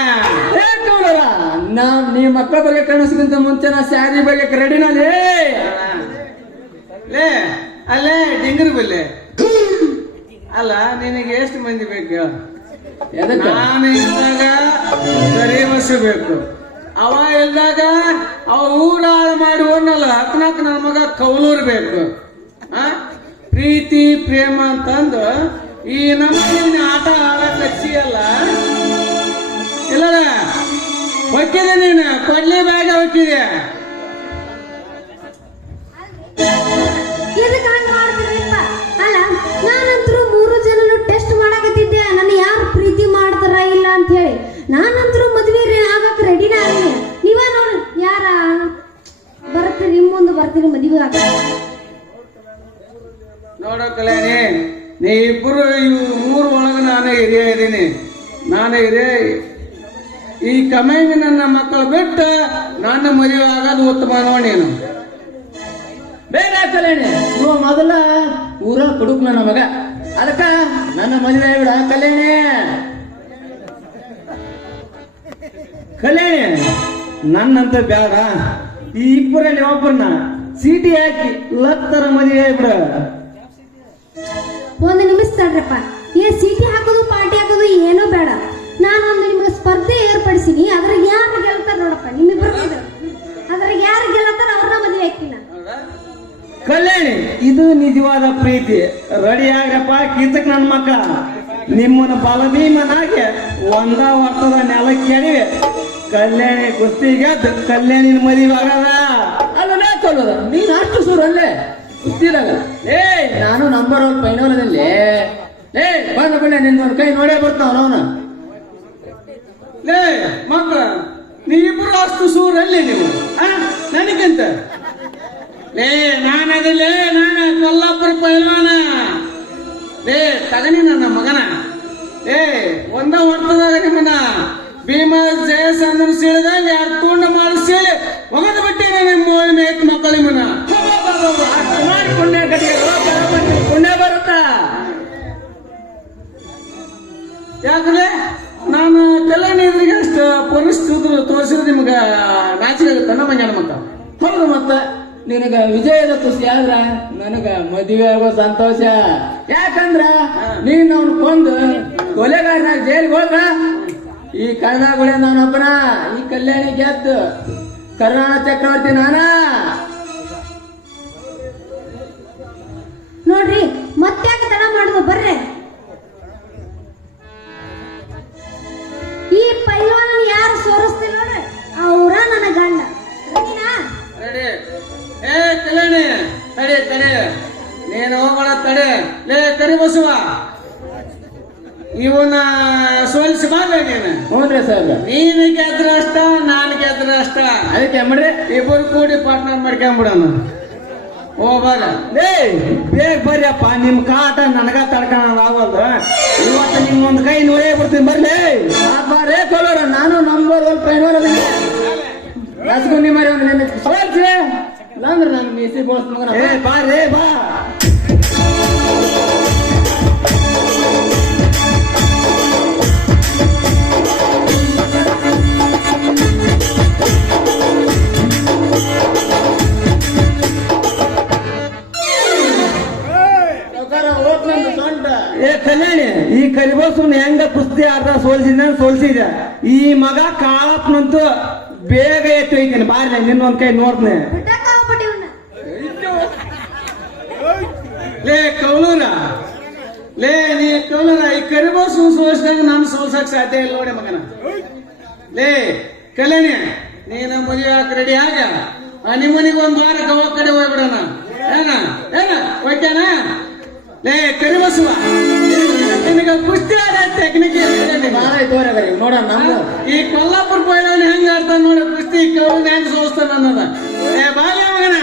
ನೀ ಮಕ್ಕಳ ಬಗ್ಗೆ ಕಾಣಿಸ್ಕಿಂತ ಮುಂಚೆ ನಾ ಸ್ಯಾರಿ ಬಗ್ಗೆ ರೆಡಿನಾ? ಲೇ ಅಲ್ಲೇ ಡಿಂಗರ್ ಬಲ್ಲೆ ಅಲ್ಲ, ನಿನಗೆ ಎಷ್ಟು ಮಂದಿ ಬೇಕು? ನಾನು ಇದ್ದಾಗ ಕರಿ ಬಸ್ಸು ಬೇಕು, ಅವ ಇಲ್ದಾಗ ಅವ ಊರಾಳ ಮಾಡಿ ಒನ್ನಲ್ಲ ಹತ್ನಾಕ್ ನನ್ನ ಮಗ ಕೌಲೂರ್ ಬೇಕು. ಪ್ರೀತಿ ಪ್ರೇಮ ಅಂತಂದು ಈ ನಮ್ಮ ಆಟ ಆಡಕ್ ಹಚ್ಚಿಯಲ್ಲ, ಇಲ್ಲ ಹೊಕ್ಕಿದೆ ನೀನು, ಕೊಡ್ಲಿ ಬ್ಯಾಗ ಹೊಕ್ಕಿದೆ. ಎದಕ್ಕೆ ಹಂಗ ಮಾಡ್ತೀರಪ್ಪ? ಅಲ್ಲ, ನಾನಂತರೂ 3 ಜನನು ಟೆಸ್ಟ್ ಮಾಡಾಕತ್ತಿದ್ದೆ, ನನ್ನ ಯಾರು ಪ್ರೀತಿ ಮಾಡ್ತಾರ ಇಲ್ಲ ಅಂತ ಹೇಳಿ. ನಾನಂತರೂ ಮದ್ವೆ ಆಗಕ್ ರೆಡಿನ ಆಗೀನಿ. ನೀವ ನೋಡಿ ಯಾರ ಬರ್ತೀರಿ, ನಿಮ್ ಮುಂದೆ ಬರ್ತೀರಿ ಮದುವೆ ಆಗ. ನೋಡೋ ಕಲ್ಯಾಣಿ, ನೀ ಇಬ್ಬರು ಮೂರು ಒಳಗೆ ನಾನು ಹಿರಿಯ ಇದ್ದೀನಿ. ನಾನು ಹಿರಿಯ, ಈ ಕಮೆಂಗ್ ನನ್ನ ಮಕ್ಕಳು ಬಿಟ್ಟು ನನ್ನ ಮದುವೆ ಆಗೋದು ಉತ್ತಮ ನೋಡಿ. ನೀನು ಬೇಡ ಕಲ್ಯಾಣಿ, ನೀವು ಮೊದಲ ಊರ ಕುಡುಕ್ ನನ್ನ ಮಗ, ಅದಕ್ಕ ನನ್ನ ಮದುವೆ ಬಿಡ ಕಲ್ಯಾಣಿ. ಕಲ್ಯಾಣಿ, ನನ್ನಂತ ಬೇಡ, ಈ ಇಬ್ಬರಲ್ಲಿ ಒಬ್ಬರನ್ನ ಸೀಟಿ ಹಾಕಿ ಲತ್ತರ ಮದುವೆ ಆಗ್ಬಿಡ. ಒಂದು ನಿಮಿಷ ತಡ್ರಪ್ಪ, ಸೀಟಿ ಹಾಕೋದು ಪಾರ್ಟಿ ಹಾಕೋದು ಏನೂ ಬೇಡ. ನಾನೊಂದು ನಿಮ್ಗೆ ಸ್ಪರ್ಧೆ ಏರ್ಪಡಿಸಿನಿ, ಅದ್ರಾಗ ಯಾರು ಗೆಲ್ತಾರ ನೋಡಪ್ಪ, ನಿಮ್ಮಿಬ್ಬರು ಅದ್ರಾಗ ಯಾರು ಗೆಲ್ಲತ್ತಾರ ಅವ್ರನ್ನ ಮದುವೆ ಹಾಕಿನ. ಕಲ್ಯಾಣಿ, ಇದು ನಿಜವಾದ ಪ್ರೀತಿ. ರೆಡಿ ಆಗ್ರಪ್ಪ ಕೀಚಕ್ ನನ್ನ ಮಕ್ಕ. ನಿಮ್ಮನ್ನ ಬಲಭೀಮನಾಗಿ ಒಂದ ವರ್ಷದ ನೆಲ ಕೆಡಿವೆ. ಕಲ್ಯಾಣಿ ಕುಸ್ತಿ ಗೆದ್ದು ಕಲ್ಯಾಣಿನ ಮದುವೆ ಆಗದ. ಅಲ್ಲೇ ಚಲೋದ, ನೀನು ಅಷ್ಟು ಸೂರಲ್ಲೇ ಕುಸ್ತಿದಾಗ ನಾನು ನಂಬರ್ 1 ಫೈನಲ್ದಲ್ಲಿ ಬಂದ ಬಣ್ಣ ನಿನ್ನೊಂದು ಕೈ ನೋಡೇ ಬರ್ತಾವ ಅವನ. ಲೇ ಮಕ್ಕಳ, ನೀವಿಬ್ರು ಅಷ್ಟು ಸೂರಲ್ಲಿ ನೀವು ನನಗಂತ. ಲೇ ನಾನದಿಲ್ಲೇ, ನಾನು ಕೊಲ್ಲಾಪುರ ಪೈಲ್ವಾನ. ಲೇ ತಗನಿ ನನ್ನ ಮಗನ. ಒಂದ ಹೊರ್ತದಾಗ ನಿಮ್ಮನ್ನ ಭೀಮ ಜಯಸಂದ್ರ ಸೀಳಿದಾಗ 2 ತುಂಡು ಮಾಡಿ ಸೀಳಿ ಒಗದು ಬಿಟ್ಟೇನೆ ನಿಮ್ಮ ಮೇಕ್ ಮಕ್ಕಳು. ನಿಮ್ಮನ್ನ ಪುಣ್ಯ ಬರುತ್ತಾ? ಯಾಕಂದ್ರೆ ನಾನು ಕಲ್ಯಾಣಿ ಎದುರಿಗೆ ಅಷ್ಟು ಪರಿಸ್ಥಿತಿ ತೋರಿಸಿದ್ರೆ ನಿಮ್ಗ ನಾಚಿಕೆ ಆಗುತ್ತೆ ನಮ್ಮ ಮಂಜಾನ ಮಕ್ಕ. ಹೌದು, ಮತ್ತ ನಿನಗ ವಿಜಯದ ಖುಷಿ ಆದ್ರ ನನಗ ಮದುವೆ ಆಗೋ ಸಂತೋಷ. ಯಾಕಂದ್ರ ನೀನ್ ಅವ್ನು ಕೊಂದು ಕೊಲೆಗಾರನಾಗ ಜೈಲಿಗೆ ಹೋದ್ರ ಈ ಕನ್ನಡಗಳೇ ನಾನೊಬ್ಬನ, ಈ ಕಲ್ಯಾಣಿ ಗೆದ್ದು ಕರ್ನಾಟಕ ಚಕ್ರವರ್ತಿ ನಾನ. ನೋಡ್ರಿ, ಮತ್ತ್ಯಾಕೆ ತಡ ಮಾಡುದು, ಬರ್ರೆ. ಈ ಪೈಲ್ವಾನ ಯಾರು ಸೋರಿಸ್ತಿಲ್ಲ ನೋಡ್ರಿ, ಅವ್ರ ನನ್ನ ಗಂಡ. ರೆಡಿ? ಕಲ್ಯಾಣಿ ತಡೆ, ನೀನು ಹೋಗೋಣ ತಡೆ. ಲೇ ಕರಿ ಬಸುವ, ಇವನ ಸೋಲಿಸಿ ಬಾರ್ರಿ ನೀನು. ಹ್ಞೂನ್ರಿ ಸರ್, ನೀನು ಗೆದ್ರ ಅಷ್ಟ, ನಾನು ಗೆದ್ರ ಅಷ್ಟ. ಅದಕ್ಕೆ ಮಾಡ್ರಿ ಇಬ್ಬರು ಕೂಡಿ ಪಾರ್ಟ್ನರ್ ಮಾಡ್ಕೊಂಡ್ಬಿಡೋಣ. ಹೋಗ್ಬಾರ. ಬೇಗ ಬರ್ರಿಯಪ್ಪ, ನಿಮ್ ಕಾಟ ನನಗ ತಡ್ಕೊಳ್ಳೋದಾಗಲ್ದು. ಇವತ್ತು ನಿಮ್ಮೊಂದು ಕೈ ನೋಡೇ ಬಿಡ್ತೀನಿ, ಬರ್ಲಿ. ಬಾರೇ ಕೊಲ್ಲೋರ, ನಾನು ನಂಬರ್ 1 ಫೈನಲ್ ಅದೀನಿ. ರಸಗುಂಡಿ ಮಾರಿ ಒಂದು ಸೋಲ್ಸಿ ಇಲ್ಲಾಂದ್ರೆ ನಾನು ಮೀಸಿ ಬೋಳ್ಸ್ ಮಗನ. ಬಾರೇ ಬಾ. ಕಲ್ಯಾಣಿ, ಈ ಕರಿಬೋಸನ್ ಹೆಂಗ ಕುಸ್ತಿ ಆಡ್ದ ಸೋಲ್ಸಿದೆ. ಈ ಮಗ ಕಾಳಪ್ಪನಂತೂ ಬೇಗ ಎತ್ತು ಹೋಯ್ತೀನಿ. ಬಾರ್ಲೆ, ನಿನ್ನೊಂದ್ ಕೈ ನೋಡ್ತೀನಿ. ಲೇ ಕೌಲೂರ, ನೀ ಕೌಲೂರ, ಈ ಕರಿಬೋಸು ಸೋಲ್ಸಿದಾಗ ನಾನು ಸೋಲ್ಸಕ್ ಸಾಧ್ಯ ಇಲ್ಲ ನೋಡಿ ಮಗನ. ಲೇ ಕಲ್ಯಾಣಿ, ನೀನು ಮದುವೆ ಹಾಕ ರೆಡಿ ಆಗ ನಿಮ್ಮನಿಗೆ ಒಂದು ವಾರಕ್ಕೆ ಹೋಗ ಕಡೆ ಹೋಗ್ಬಿಡೋಣ. ಏನ ಓಕೆನಾ? ಲೇ ಕರಿಬಸವ, ನಿನಗ ಕುಸ್ತಿ ಆಡ ಟೆಕ್ನಿಕ್ ನೋಡ ನಮ್ಮ ಈ ಕೊಲ್ಲಾಪುರ ಪೈಲವನ್ ಹೆಂಗ ಆಡ್ತಾನ ನೋಡ ಕುಸ್ತಿ, ಕೌನ್ ಹೆಂಗ್ ಸೋಸ್ತಾನ ಅನ್ನೋದ. ಏ ಬಾಲ್ಯ ಮಗನ,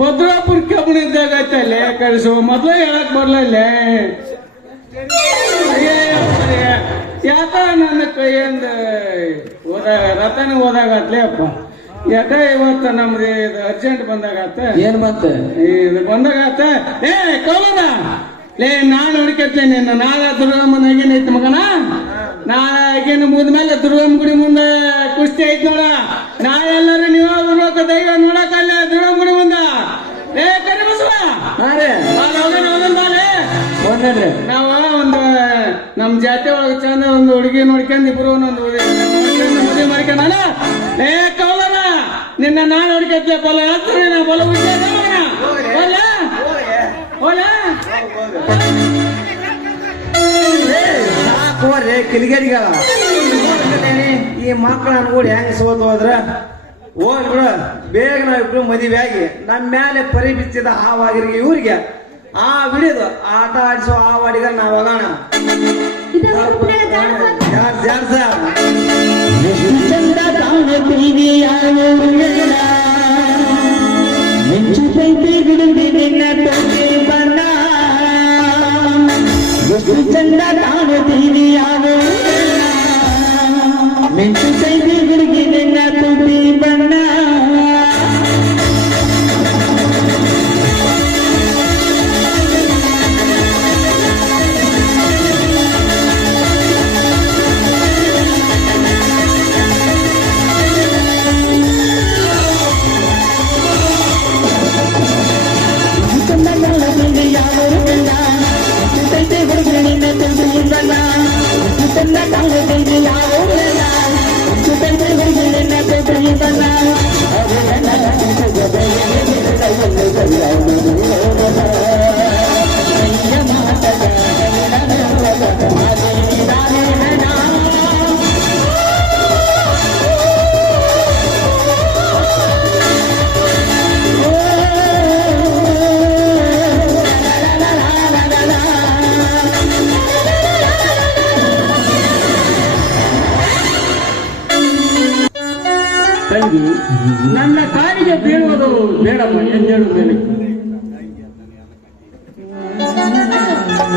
ಭದ್ರಾಪುರ ಕಬ್ಬಣ ಇದ್ದಾಗ ಆಯ್ತಲ್ಲೇ ಕಳಿಸು, ಮೊದ್ಲೇ ಹೇಳಕ್ ಬರ್ಲಲ್ಲೇ. ಯಾಕ ನನ್ನ ಕೈಯಿಂದ ರತನ ಹೋದಾಗತ್ಲೇ ಅಪ್ಪ. ಯಾಕ ಇವತ್ತು ನಮ್ದು ಇದು ಅರ್ಜೆಂಟ್ ಬಂದಾಗತ್ತ. ಏನ್ ಬಂತ ಇದು ಬಂದಾಗತ್ತ. ಏ ಕೌಲದ ಲೇ, ನಾನು ಹುಡುಕತ್ತೇನೆ ನಿನ್ನ. ನಾಳೆ ದುರ್ಗಮ್ಮನ ಐತೆ ಮಗನ. ನಾಳೆ ಆಗಿನ ಮುದ್ಮೇಲೆ ದುರ್ಗಮ್ಮ ಗುಡಿ ಮುಂದೆ ಕುಸ್ತಿ ಐತ್ ನೋಡ. ನಾಳೆ ಎಲ್ಲರೂ ನೀವ ಬರ್ಬೇಕು ದೈವ ನೋಡಕಲ್ಲ ದುರ್ಗಮ್ಮ ಗುಡಿ ಮುಂದ. ಏ ಕರಿ ಬಸವ, ನಾವ ಒಂದು ನಮ್ ಜಾತಿ ಒಳಗೆ ಚಂದ ಒಂದು ಹುಡುಗಿ ನೋಡ್ಕೊಂಡ್ ಇಬ್ರು ಒಂದೊಂದು ಮದುವೆ ಮಾಡ್ಕೊಂಡ. ಏ ಕೌಲನ, ನಿನ್ನ ನಾನು ಹುಡುಕತ್ತೆ ಬಲ ಹೇಳ್ತಾರೆ. ನಾ ಬಲ ಹೋಗ್ರಿ ಕಿಲಿಗೇರಿಗಳ ಈ ಮಕ್ಕಳ ಅನ್കൂಡಿ ಹೆಂಗ್ ಸೋತ್ ಹೋದ್ರ ಹೋಗ್ಬಿಡ. ಬೇಗ ನಾವಿಬ್ರು ಮದುವೆ ಆಗಿ ನಮ್ಮ ಮೇಲೆ ಪರಿ ಬಿಚ್ಚಿದ ಹಾವಾಗಿರಿ ಇವ್ರಿಗೆ ಆ ಬಿಡಿದು ಆಟ ಆಡಿಸೋ ಆ ವಾಡಿಗ ನಾವ್ ಹೋಗೋಣ. ಚಂದ ಕಾಣುತ್ತೀವಿ ಯಾವ ಮೆಂಚು ಕೈದಿ ಗುಡುಗಿ ನಿನ್ನ ತುಟಿ ಬಣ್ಣ. ಚಂದ ಕಾಣುತ್ತೀವಿ ಯಾವ ಚಂದ ಕಾಣುತ್ತೀವಿ ಯಾವ ತಂಗಿ, ನನ್ನ ಕಾಲಿಗೆ ಬೀಳುವುದು ಬೇಡಮ್ಮ ಎಂದೇಳು ಮೇಲೆ.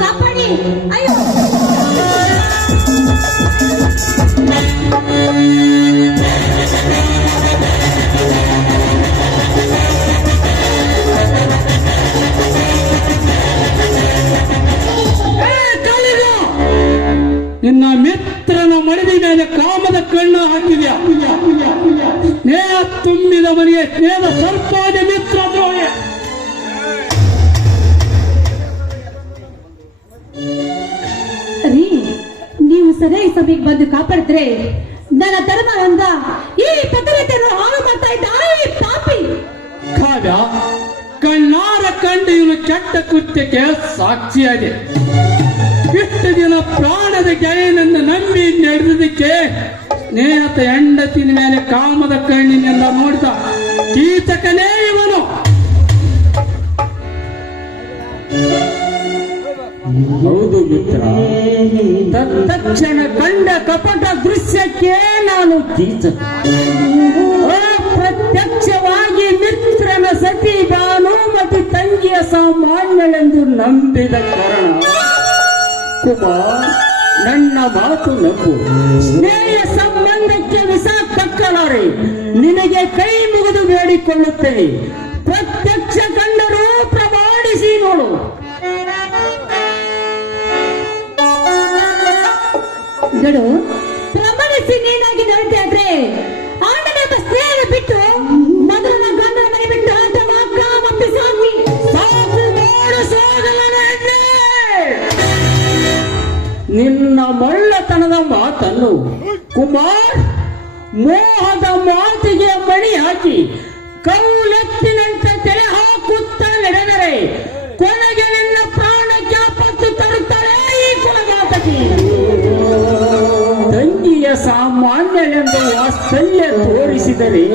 ಕಾಪಾಡಿ, ಅಯ್ಯೋ ನಿನ್ನ ಮಿತ್ರನ ಮಡದಿ ಮೇಲೆ ಕಾಮದ ಕಣ್ಣು ಹಾಕಿದ್ಯಾ. ಸ್ನೇಹ ತುಂಬಿದ ಮನೆಗೆ ಸ್ನೇಹ ಸರ್ಪಾದ ಮಿತ್ರ ದ್ರೋಹಿ. ರೀ, ನೀವು ಸರಿಯಾಗಿ ಸಮಯಕ್ಕೆ ಬಂದು ಕಾಪಾಡಿದ್ರೆ ನನ್ನ ಧರ್ಮವಂದ ಈ ಪದ್ಧತಿಯನ್ನು ಹಾಳು ಮಾಡ್ತಾ ಇದ್ದ ಈ ಪಾಪಿ. ಕಾವ್ಯ, ಕಣ್ಣಾರ ಕಂಡು ಇವನು ಕೆಟ್ಟ ಕೃತ್ಯಕ್ಕೆ ಸಾಕ್ಷಿಯಾದೆ. ಇಷ್ಟು ದಿನ ಪ್ರಾಣದ ಗೆಳೆಯನನ್ನು ನಂಬಿ ನಡೆದಕ್ಕೆ ಸ್ನೇಹದ ಹೆಂಡತಿನ ಮೇಲೆ ಕಾಮದ ಕಣ್ಣಿನಿಂದ ನೋಡಿದ ಕೀಚಕನೇ ಇವನು. ಹೌದು ಮಿತ್ರ. ತಕ್ಷಣ ಕಂಡ ಕಪಟ ದೃಶ್ಯಕ್ಕೆ ನಾನು ಕೀಚ. ಅಪ್ರತ್ಯಕ್ಷವಾಗಿ ಮಿತ್ರನ ಸತಿ ಭಾನುಮತಿ ತಂಗಿಯ ಸಾಮಾನ್ಯಳೆಂದು ನಂಬಿದ ಕಾರಣ ಕುಮಾರ್ ನನ್ನ ಮಾತು ನಂಬು. ಸ್ನೇಹ ಸಂಬಂಧಕ್ಕೆ ವಿಷ ಕಕ್ಕಲಾರೆ. ನಿನಗೆ ಕೈ ಮುಗಿದು ಬೇಡಿಕೊಳ್ಳುತ್ತೇನೆ. ಪ್ರತ್ಯಕ್ಷ ಕಂಡರೂ ಪ್ರಮಾಣಿಸಿ ನೋಡು. ಗಡು ಪ್ರಮಾಣಿಸಿ ನೀನಾಗಿ ನೋಡಿದ್ರೆ ಆಂಡನೆಂಬ ಸ್ನೇಹ ಬಿಟ್ಟು ಮಗನ ಗಂಡನ ಮನೆ ಬಿಟ್ಟು ಅಥವಾ ಅಕ್ಕ ಒಪ್ಪಿಸಿ ಸಾಕು ಮಾಡು ಸೋದರನೇ. ನಿನ್ನ ಮಳ್ಳತನದ ಮಾತನ್ನು ಕುಮಾರ್ ಮೋಹದ ಮಾತಿಗೆ ಮಣಿ ಹಾಕಿ ಕೌಲೆತ್ತಿನಂತೆ ತಲೆ ಹಾಕುತ್ತಾ ನಡೆದರೆ ಕೊನೆಗೆ ನಿನ್ನ ಪ್ರಾಣಕ್ಕೆ ಆಪತ್ತು ತರುತ್ತಾಳೆ ಈ ಕುಲಘಾತಕಿ. ತಂಗಿಯ ಸಾಮಾನ್ಯಳೆಂದು ವಾತ್ಸಲ್ಯ ತೋರಿಸಿದರೆ